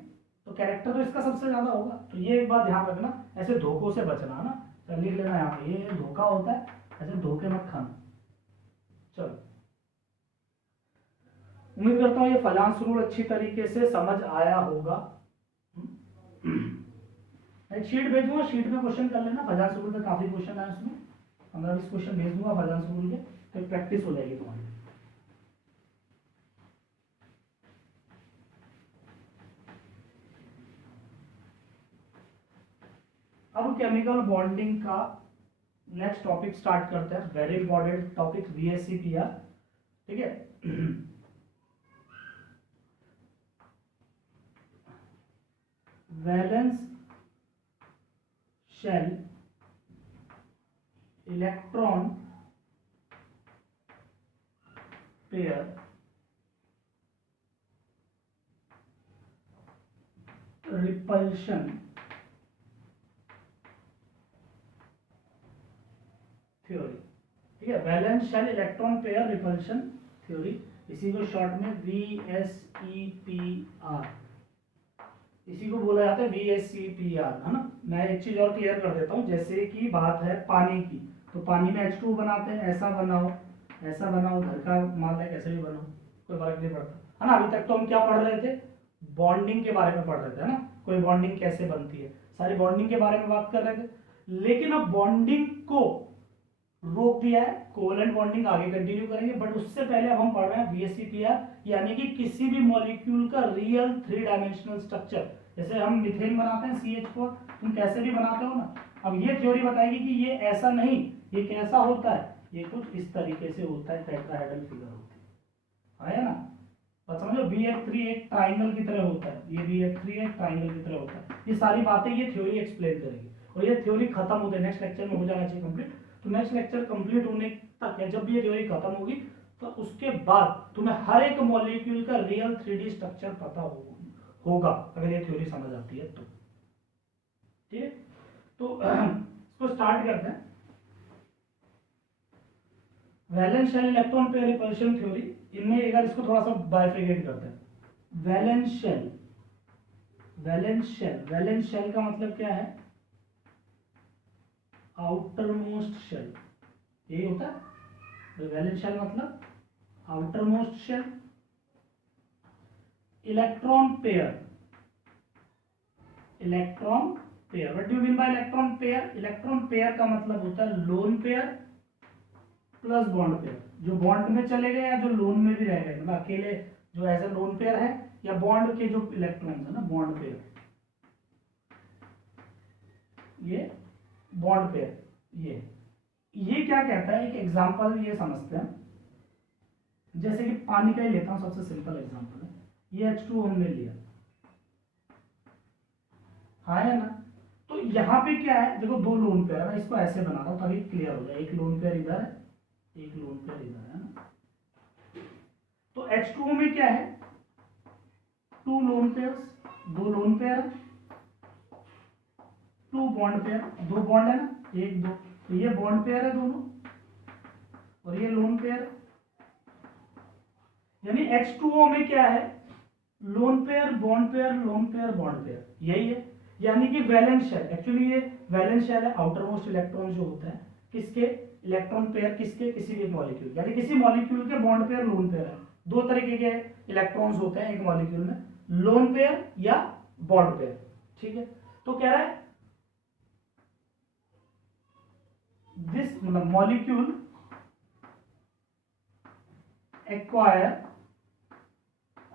तो कैरेक्टर तो इसका सबसे ज्यादा होगा। तो ये एक बात ध्यान रखना, ऐसे धोखों से बचना ना, तो लिख लेना यहाँ पे, ये धोखा होता है, ऐसे धोखे मत खाना। चलो, उम्मीद करता हूँ ये फजांस रूल अच्छी तरीके से समझ आया होगा। एक शीट भेजूंगा, शीट में क्वेश्चन कर लेना, फजांस रूल पे काफी क्वेश्चन है उसमें, 15-20 क्वेश्चन भेज दूंगा फजांस रूल के, तो प्रैक्टिस हो जाएगी तुम्हारी। अब केमिकल बॉन्डिंग का नेक्स्ट टॉपिक स्टार्ट करते हैं, वेरी इंपॉर्टेंट टॉपिक, VSEPR। ठीक है, valence shell electron pair repulsion theory. ठीक है, valence shell electron pair repulsion theory, इसी को शॉर्ट में VSEPR, इसी को बोला जाता है VSEPR, है ना? मैं एक चीज और क्लियर कर देता हूँ, जैसे कि बात है पानी की, तो पानी में H2 बनाते हैं, ऐसा बनाओ घर का मान लें, कैसे भी बनाओ, कोई फर्क नहीं पड़ता, है ना? अभी तक तो हम क्या पढ़ रहे थे, बॉन्डिंग के बारे में पढ़ रहे थे, है ना? कोई बॉन्डिंग कैसे बनती है, सारी बॉन्डिंग के बारे में बात कर रहे थे। लेकिन अब बॉन्डिंग को रोक दिया है, कोवेलेंट बॉन्डिंग आगे कंटिन्यू करेंगे, बट उससे पहले अब हम पढ़ रहे हैं VSEPR, यानी कि किसी भी मॉलिक्यूल का रियल 3 डायमेंशनल स्ट्रक्चर। जैसे हम मिथेन बनाते हैं CH4, तुम कैसे भी बनाते हो ना, अब ये थ्योरी बताएगी कि ये ऐसा नहीं, ये कैसा होता है, ये कुछ इस तरीके से होता है, टेट्राहेड्रल फिगर होती है, आया ना? बस समझो, BF3 एक ट्राइंगल की तरह होता है, ये BF3 एक ट्राइंगल की तरह होता है। ये सारी बातें ये थ्योरी एक्सप्लेन करेगी, और ये थ्योरी खत्म होते नेक्स्ट लेक्चर में हो जाना चाहिए कंप्लीट। तो नेक्स्ट लेक्चर कंप्लीट होने तक, या जब भी ये थ्योरी खत्म होगी, तो उसके बाद तुम्हें हर एक मॉलिक्यूल का रियल 3D स्ट्रक्चर पता होगा, अगर ये थ्योरी समझ आती है तो। ठीक है, तो इसको स्टार्ट करते हैं। Valence shell electron pair repulsion theory, इनमें एक बार इसको थोड़ा सा बाइफिकेट करते हैं। वैलेंस शेल का मतलब क्या है, आउटर मोस्ट शेल, यही होता है वैलेंस शेल, मतलब outermost shell. Electron pair, what do you mean by electron pair? Electron pair का मतलब होता है lone pair plus bond pair, जो बॉन्ड में चले गए या जो लोन में भी रह गए, मतलब अकेले जो एज ए लोन पेयर है, या बॉन्ड के जो इलेक्ट्रॉन्स है ना, बॉन्ड पेयर। ये बॉन्ड पेयर, ये क्या कहता है, एक एग्जांपल ये समझते हैं। जैसे कि पानी का ही लेता हूं, सबसे सिंपल एग्जांपल है, ये H2O हमने लिया, हाँ है ना। तो यहाँ पे क्या है, देखो दो लोन पेयर है, मैं इसको ऐसे बना रहा हूँ ताकि क्लियर हो जाए। एक लोन पेयर इधर है, एक लोन पेयर इधर है ना। तो H2O में क्या है, टू लोन पेयर्स, दो लोन पेयर है, टू बॉन्ड पेयर, दो बॉन्ड है ना, एक दो, तो ये बॉन्ड पेयर है दोनों, और ये लोन पेयर है। यानी H2O में क्या है, lone pair bond pair, lone pair bond pair, यही है। यानी कि वैलेंस शेल, एक्चुअली ये वैलेंस शेल है, आउटर मोस्ट इलेक्ट्रॉन जो होता है किसके, इलेक्ट्रॉन पेयर किसके, किसी भी मॉलिक्यूल, यानी किसी मॉलिक्यूल के बॉन्ड पेयर लोन पेयर है। दो तरीके के इलेक्ट्रॉन्स होते हैं एक मॉलिक्यूल में, लोन पेयर या बॉन्ड पेयर, ठीक है। तो कह रहा है दिस मतलब मॉलिक्यूल एक्वायर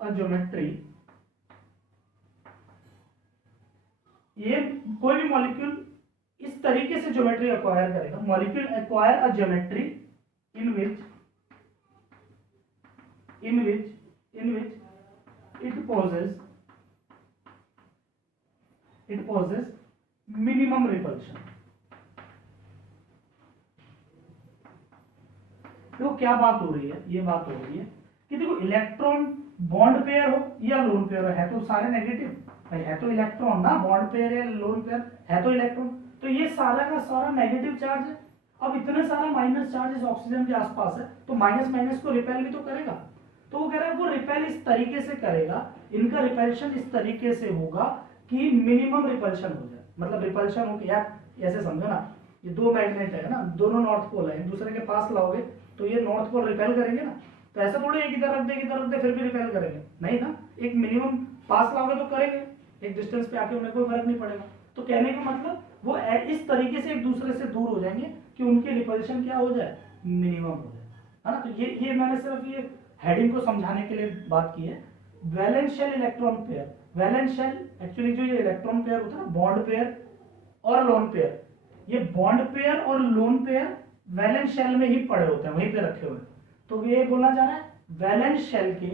अ ज्योमेट्री, ये कोई भी मॉलिक्यूल इस तरीके से ज्योमेट्री एक्वायर करेगा, molecule acquire a geometry in which it possesses minimum repulsion। तो क्या बात हो रही है, ये बात हो रही है कि देखो इलेक्ट्रॉन बॉन्ड पेयर हो या लोन पेयर हो, है तो सारे नेगेटिव भाई, है तो इलेक्ट्रॉन ना, बॉन्ड पेयर या लोन पेयर है तो इलेक्ट्रॉन, तो ये सारा का सारा नेगेटिव चार्ज है। अब इतने सारा माइनस चार्ज इस ऑक्सीजन के आसपास है, तो माइनस माइनस को रिपेल भी तो करेगा। तो वो कह रहा है वो रिपेल इस तरीके से करेगा, इनका रिपल्शन इस तरीके से होगा कि मिनिमम रिपल्शन हो जाए। मतलब रिपल्शन हो गया, ऐसे समझो ना, ये दो मैग्नेट है ना, दोनों नॉर्थ पोल है, एक दूसरे के पास लाओगे तो ये नॉर्थ पोल रिपेल करेंगे ना। तो ऐसा थोड़ी एक इधर रख दे इधर रख दे फिर भी रिपेल करेंगे, नहीं ना, एक मिनिमम पास लाओगे तो करेंगे, एक डिस्टेंस पे आके उन्हें कोई फर्क नहीं पड़ेगा। तो कहने का मतलब वो इस तरीके से एक दूसरे से दूर हो जाएंगे कि उनकी रिपल्शन क्या हो जाए, मिनिमम हो जाए, है ना। तो ये मैंने सिर्फ ये हेडिंग को समझाने के लिए बात की है। Valence shell electron pair, valence shell actually जो ये इलेक्ट्रॉन पेयर होता है ना, बॉन्ड पेयर और लोन पेयर, ये बॉन्ड पेयर और लोन पेयर वैलेंस शेल में ही पड़े होते हैं, वहीं पे रखे हुए। तो ये बोलना चाह रहा है वैलेंस शेल के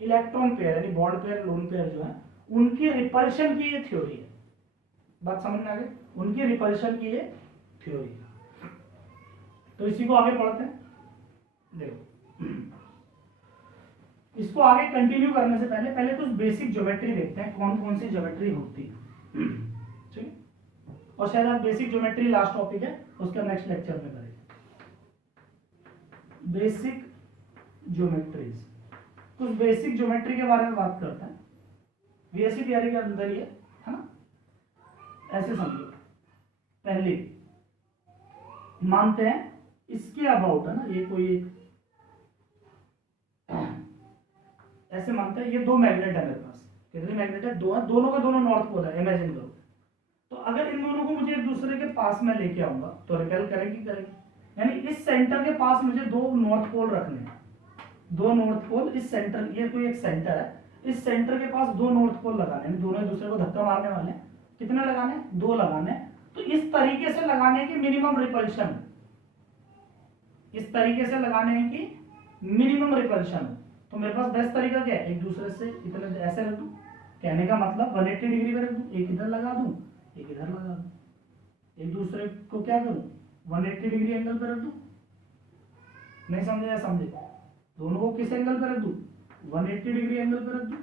इलेक्ट्रॉन पेयर यानी बॉन्ड पेयर लोन पेयर जो है उनकी रिपल्शन की ये थ्योरी है। बात समझ में आ गई, उनकी रिपल्शन की ये थ्योरी है। तो इसी को आगे पढ़ते हैं। देखो इसको आगे कंटिन्यू करने से पहले कुछ बेसिक ज्योमेट्री देखते हैं, कौन कौन सी ज्योमेट्री होती है, ठीक है। और शायद आप बेसिक ज्योमेट्री लास्ट टॉपिक है, उसका नेक्स्ट लेक्चर में करेंगे। बेसिक ज्योमेट्रीज, कुछ बेसिक ज्योमेट्री के बारे में बात करते हैं, बीएससी तैयारी के अंदर ही है ना। ऐसे समझो, पहले मानते हैं इसके अबाउट है ना, ये कोई एक ऐसे मानते हैं ये दो मैग्नेट है मेरे पास, कितने मैग्नेट है, दो है, दोनों का दोनों नॉर्थ पोल है, इमेजिन करो। तो अगर इन दोनों को मुझे एक दूसरे के पास में लेके आऊंगा तो रिपेल करेगी, यानी इस सेंटर के पास मुझे दो नॉर्थ पोल रखने हैं, दो नॉर्थ पोल इस सेंटर, ये कोई एक सेंटर है, इस सेंटर के पास दो नॉर्थ पोल लगाने हैं, दोनों एक दूसरे को धक्का मारने वाले हैं। कितने लगाने, दो लगाने। तो इस तरीके से लगाने की मिनिमम रिपल्शन, इस तरीके से लगाने की मिनिमम रिपल्शन। तो मेरे पास बेस्ट तरीका क्या है, एक दूसरे से इतने ऐसे रख दूं, कहने का मतलब 180 डिग्री पे रख दूं, एक इधर लगा दूं एक इधर लगा दूं, एक दूसरे को क्या करूं 180 डिग्री एंगल पे रख दूं। नहीं समझे या समझे, दोनों को किस एंगल पे रख दूं, 180 डिग्री एंगल पे रख दूं।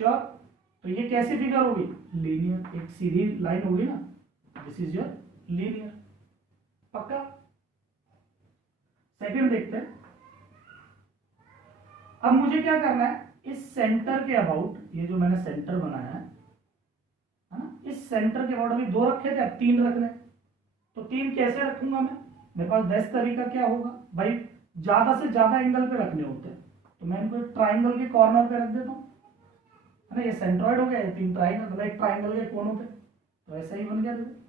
श्योर। तो ये कैसी फिगर होगी, लीनियर, एक सीधी लाइन होगी ना, दिस इज योर लीनियर, पक्का। सेकंड देखते हैं, अब मुझे क्या करना है, इस सेंटर के अबाउट, ये जो मैंने सेंटर बनाया है ना, इस सेंटर के अबाउट अभी दो रखे थे, अब तीन रख रहे, तो तीन कैसे रखूंगा मैं, मेरे पास बेस्ट तरीका क्या होगा भाई, ज्यादा से ज्यादा एंगल पे रखने होते हैं, तो मैं इनको ट्राइंगल के कॉर्नर पे रख देता हूँ, है ना। ये सेंट्रॉइड हो गया, ये तीन ट्राइंगल, मतलब एक ट्राइंगल के कोनों पे, तो ऐसा ही बन गया देखो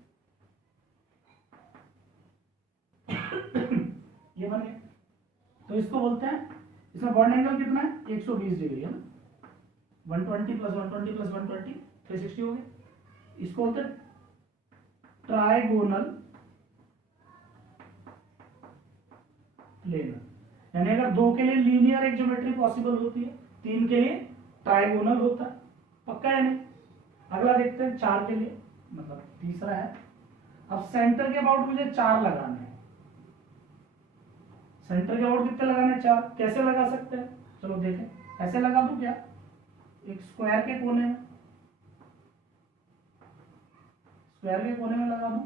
ये बन गया। तो इसको बोलते हैं, इसमें बॉन्ड एंगल कितना है, 120 डिग्री है ना, 120 + 120 + 120 360 हो गया। इसको बोलते हैं ट्राइगोनल प्लेनर, यानी अगर 2 के लिए लीनियर एक ज्योमेट्री पॉसिबल होती है, 3 के लिए ट्राइगोनल होता है, पक्का है नहीं। अगला देखते हैं 4 के लिए, मतलब तीसरा है। अब सेंटर के अबाउट मुझे 4 लगाने हैं। सेंटर के अबाउट कितने लगाने हैं? 4। कैसे लगा सकते हैं? चलो देखें। ऐसे लगा दूं क्या? एक स्क्वायर के कोने में, स्क्वायर के कोने में लगा दूं।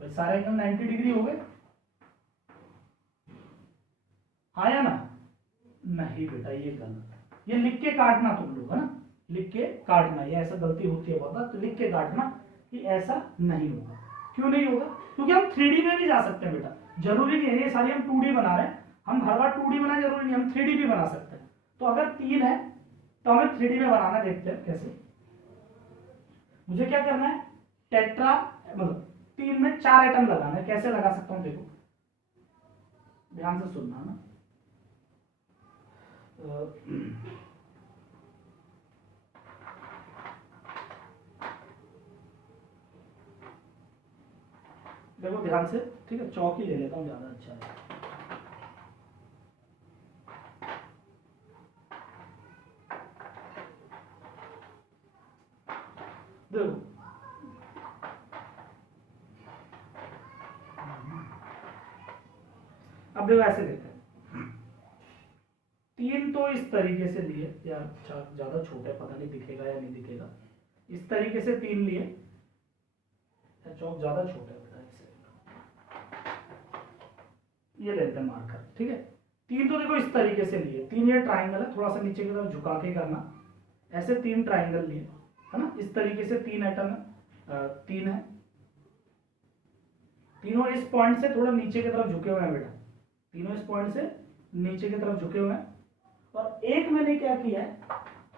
भाई सारे एंगल 90 डिग्री हो गए, आया ना? नहीं बेटा, ये गलत। ये लिख के काटना तुम लोग, है ना, लिख के काटना। ये ऐसा गलती होती है बहुत, तो लिख के काटना कि ऐसा नहीं होगा। क्यों नहीं होगा? क्योंकि हम 3D में भी जा सकते हैं बेटा, जरूरी नहीं है ये सारी हम 2D बना रहे हैं। हम हर बार 2D बनाना जरूरी नहीं, हम 3D भी बना सकते हैं। तो अगर 3 है तो हमें 3D में बनाना, देखते हैं कैसे। मुझे क्या करना है? टेट्रा, मतलब 3 में 4 आइटम लगाना है। कैसे लगा सकता हूं? देखो ध्यान से सुनना ना। देखो ध्यान से, ठीक है, चौक ही ले लेता हूं, ज्यादा अच्छा है। देखो अब देखो ऐसे देखते हैं। 3 तो इस तरीके से लिए, या ज्यादा छोटा है, पता नहीं दिखेगा या नहीं दिखेगा। इस तरीके से 3 लिए, चौक ज्यादा छोटा है बेटा, ये लेते हैं मार्कर, ठीक है। 3 तो देखो इस तरीके से लिए, 3 ये ट्राइंगल है, थोड़ा सा नीचे की तरफ झुका के करना। ऐसे 3 ट्राइंगल लिए, है ना, इस तरीके से 3 आइटम है, 3 है। तीनों इस पॉइंट से थोड़ा नीचे की तरफ झुके हुए हैं बेटा, तीनों इस पॉइंट से नीचे की तरफ झुके हुए हैं। और एक मैंने क्या किया है,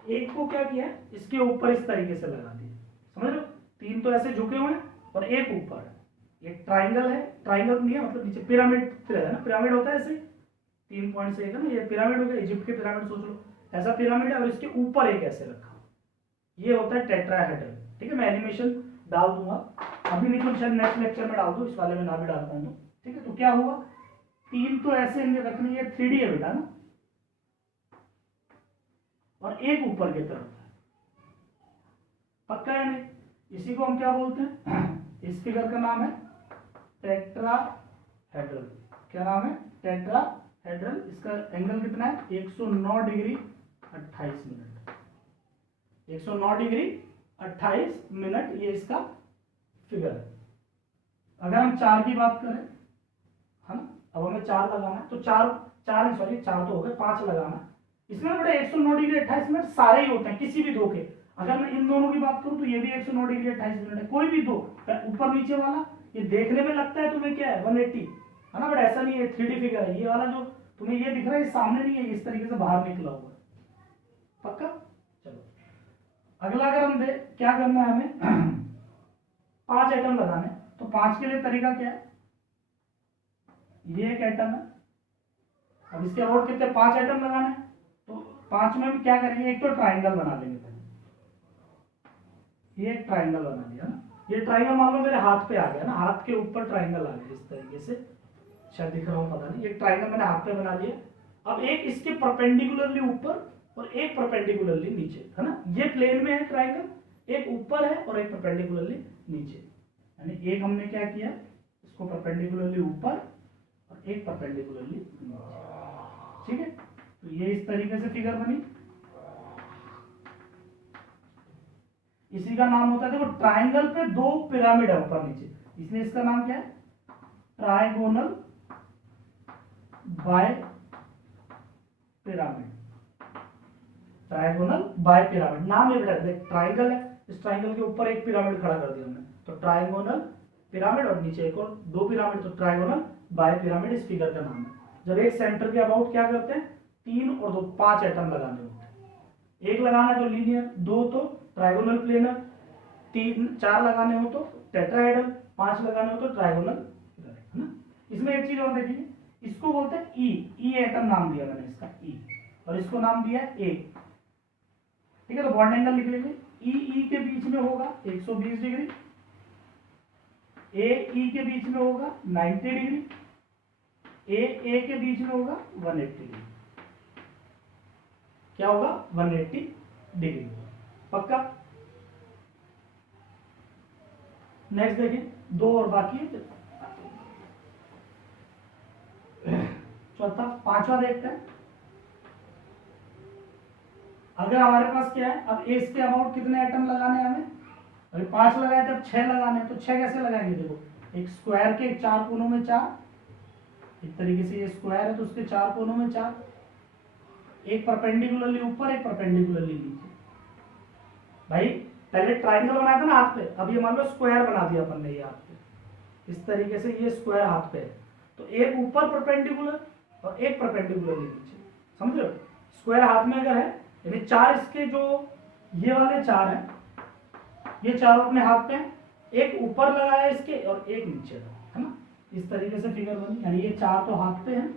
एक को क्या किया है, इसके ऊपर इस तरीके से लगा दिया, समझ लो। 3 तो ऐसे झुके हुए हैं और एक ऊपर है। एक ट्राइंगल है, ट्राइंगल नहीं है, मतलब नीचे पिरामिड है ना, पिरामिड होता है ऐसे 3 पॉइंट से एक है ना, ये पिरामिड हो गया, इजिप्ट के पिरामिड सोच लो, ऐसा पिरामिड है। और इसके ऊपर एक ऐसे रखा, ये होता है टेट्राहेड्रल, ठीक है। मैं एनिमेशन डाल दूंगा, अभी नहीं तो शायद नेक्स्ट लेक्चर में डाल दूं, इस वाले में ना भी डाल पाऊँ तो, ठीक है। तो क्या हुआ, 3 तो ऐसे रखनी है, 3D है बेटा ना, और एक ऊपर की तरफ है, पक्का है नहीं? इसी को हम क्या बोलते हैं? इस फिगर का नाम है टेट्राहेड्रल। क्या नाम है? टेट्राहेड्रल। इसका एंगल कितना है? 109 डिग्री 28 मिनट, 109 डिग्री 28 मिनट, ये इसका फिगर है। अगर हम 4 की बात करें, है ना, अब हमें 4 लगाना है, तो 4 तो हो गए, 5 लगाना। इसमें बेटा 109 डिग्री 28 मिनट सारे ही होते हैं, किसी भी 2 के। अगर मैं इन दोनों की बात करूं तो ये भी 109 डिग्री 28 मिनट है, कोई भी 2 ऊपर नीचे वाला। ये देखने में लगता है तुम्हें क्या है 180, है ना, बट ऐसा नहीं है, 3D फिगर है। ये वाला जो तुम्हें ये दिख रहा है, ये सामने नहीं है, इस तरीके से बाहर निकला हुआ है, पक्का। चलो अगला, अगर हम क्या करना है हमें 5 आइटम लगाने, तो 5 के लिए तरीका क्या है? ये एक आइटम है। अब इसके और कितने 5 आइटम लगाने, तो 5 में हम क्या करेंगे, एक तो ट्राइंगल बना लेंगे पहले। ये एक ट्राइंगल बना लिया ना, ये ट्राइंगल मान लो मेरे हाथ पे आ गया ना, हाथ के ऊपर ट्राइंगल आ गया इस तरीके से, शायद दिख रहा हूं पता नहीं। ये ट्राइंगल मैंने हाथ पे बना लिया। अब एक इसके परपेंडिकुलरली ऊपर और एक परपेंडिकुलरली नीचे, है ना, ये प्लेन में है ट्राइंगल, एक ऊपर है और एक परपेंडिकुलरली नीचे। यानी एक हमने क्या किया, इसको परपेंडिकुलरली ऊपर और एक परपेंडिकुलरली नीचे, ठीक है। तो ये इस तरीके से फिगर बनी। इसी का नाम होता है, देखो ट्राइंगल पे 2 पिरामिड है ऊपर नीचे, इसलिए इसका नाम क्या है? Trigonal bipyramid. Trigonal bipyramid नाम है बेटा, देख ट्राइंगल है, इस ट्राइंगल के ऊपर एक पिरामिड खड़ा कर दिया हमने, तो ट्राइगोनल पिरामिड, और नीचे एक और 2 पिरामिड, तो ट्राइगोनल बाय पिरामिड इस फिगर का नाम है। जब एक सेंटर के अबाउट क्या करते हैं, 3 और 2 5 आइटम लगाने होते हैं। एक लगाना है तो लीनियर, 2 तो ट्राइगोनल प्लेनर, 3 4 लगाने हो तो टेट्राहेड्रल, 5 लगाने हो तो ट्राइगोनल, है ना। इसमें एक चीज और देखिए, इसको बोलते हैं ई आइटम नाम दिया मैंने इसका ई, और इसको नाम दिया ए, ठीक है। तो बॉन्ड एंगल लिख लेंगे, ई के बीच में होगा 120 डिग्री, ए के बीच में होगा 90 डिग्री, ए के बीच में होगा 180 डिग्री। क्या होगा? 180 डिग्री होगा। पक्का? नेक्स्ट देखें, दो और बाकी है। चौथा, पांचवा देखते हैं। अगर हमारे पास क्या है, अब एस के अबाउट कितने एटम लगाने हैं हमें? अभी 5 लगाए थे, अब 6 लगाने हैं, तो 6 कैसे लगाएंगे? देखो, एक स्क्वायर के 4 कोनों में 4, एक तरीके से ये स्क्वायर है तो उसके 4 कोनों में 4, एक परपेंडिकुलरली ऊपर, एक परपेंडिकुलरली नीचे। भाई पहले ट्राइंगल बनाया था ना हाथ पे, अब ये मान लो स्क्वायर बना दिया अपन ने ये हाथ पे, इस तरीके से ये स्क्वायर हाथ पे है, तो एक ऊपर परपेंडिकुलर और एक परपेंडिकुलरली नीचे। समझ रहे हो? स्क्वायर हाथ में अगर है, यानी 4 इसके जो ये वाले 4 हैं, ये चारों अपने हाथ पे हैं, एक ऊपर लगाया इसके और एक नीचे लगा, है ना? इस तरीके से फिगर बनी, यानी ये 4 तो हाथ पे हैं,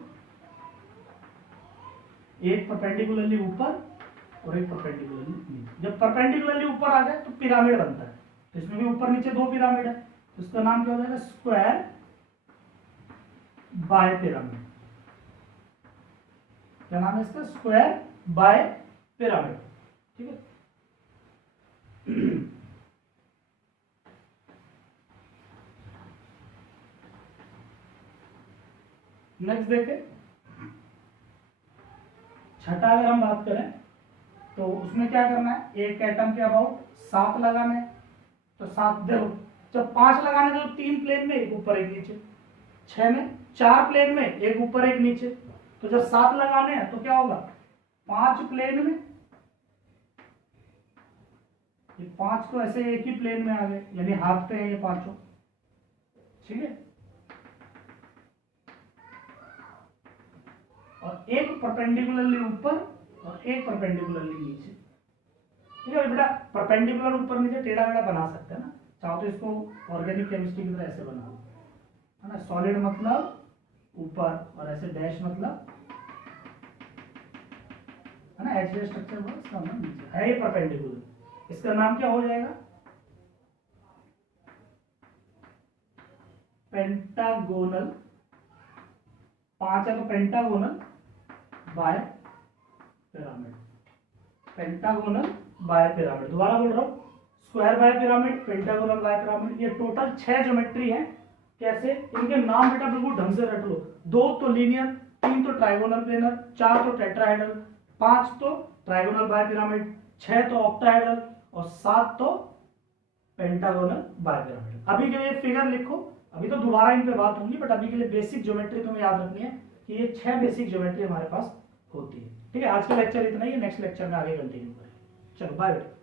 एक परपेंडिकुलरली ऊपर और एक परपेंडिकुलरली नीचे। जब परपेंडिकुलरली ऊपर आ जाए तो पिरामिड बनता है, तो इसमें भी ऊपर नीचे 2 पिरामिड है, तो इसका नाम क्या हो जाएगा? Square by pyramid. क्या नाम है इसका? Square by pyramid. ठीक है। नेक्स्ट देखें, छठा अगर हम बात करें तो उसमें क्या करना है? एक एटम के अबाउट 7 लगाने हैं, तो 7 देखो, जब 5 लगाने तो 3 प्लेन में, एक ऊपर एक नीचे, 6 में 4 प्लेन में, एक ऊपर एक नीचे, तो जब 7 लगाने हैं तो क्या होगा? 5 प्लेन में, ये 5 तो ऐसे एक ही प्लेन में आ गए, यानी हाफ पे है ये पांचों। ठीक है। और एक परपेंडिकुलरली ऊपर और एक परपेंडिकुलरली नीचे। ठीक है बेटा, परपेंडिकुलर ऊपर नीचे टेढ़ा मेढ़ा बना सकते हैं ना, चाहो तो इसको ऑर्गेनिक केमिस्ट्री की तरह ऐसे बना लो, है ना? सॉलिड मतलब ऊपर और ऐसे डैश मतलब, है ना? एच स्ट्रक्चर हुआ, इसका नाम नीचे है, ये परपेंडिकुलर, इसका नाम क्या हो जाएगा? पेंटागोनल। 5 है तो pentagonal bipyramid, pentagonal bipyramid. दोबारा बोल रहा हूं, square bipyramid, pentagonal bipyramid, ये टोटल 6 ज्योमेट्री है। कैसे? इनके नाम बेटा बिल्कुल ढंग से रट लो। 2 तो लीनियर, 3 तो ट्राइगोनल प्लेनर, 4 तो टेट्राहेड्रल, 5 तो ट्राइगोनल बाय पिरामिड, 6 तो ऑक्टाहेड्रल और 7 तो पेंटागोनल बाय पिरामिड। अभी के लिए फिगर लिखो, अभी तो दोबारा इन पे बात होगी, बट अभी के लिए बेसिक ज्योमेट्री तुम्हें याद रखनी है कि ये 6 बेसिक ज्योमेट्री हमारे पास होती है। ठीक है, आज का लेक्चर इतना ही है, नेक्स्ट लेक्चर में आगे कंटिन्यू करें। चलो बाय बेटा।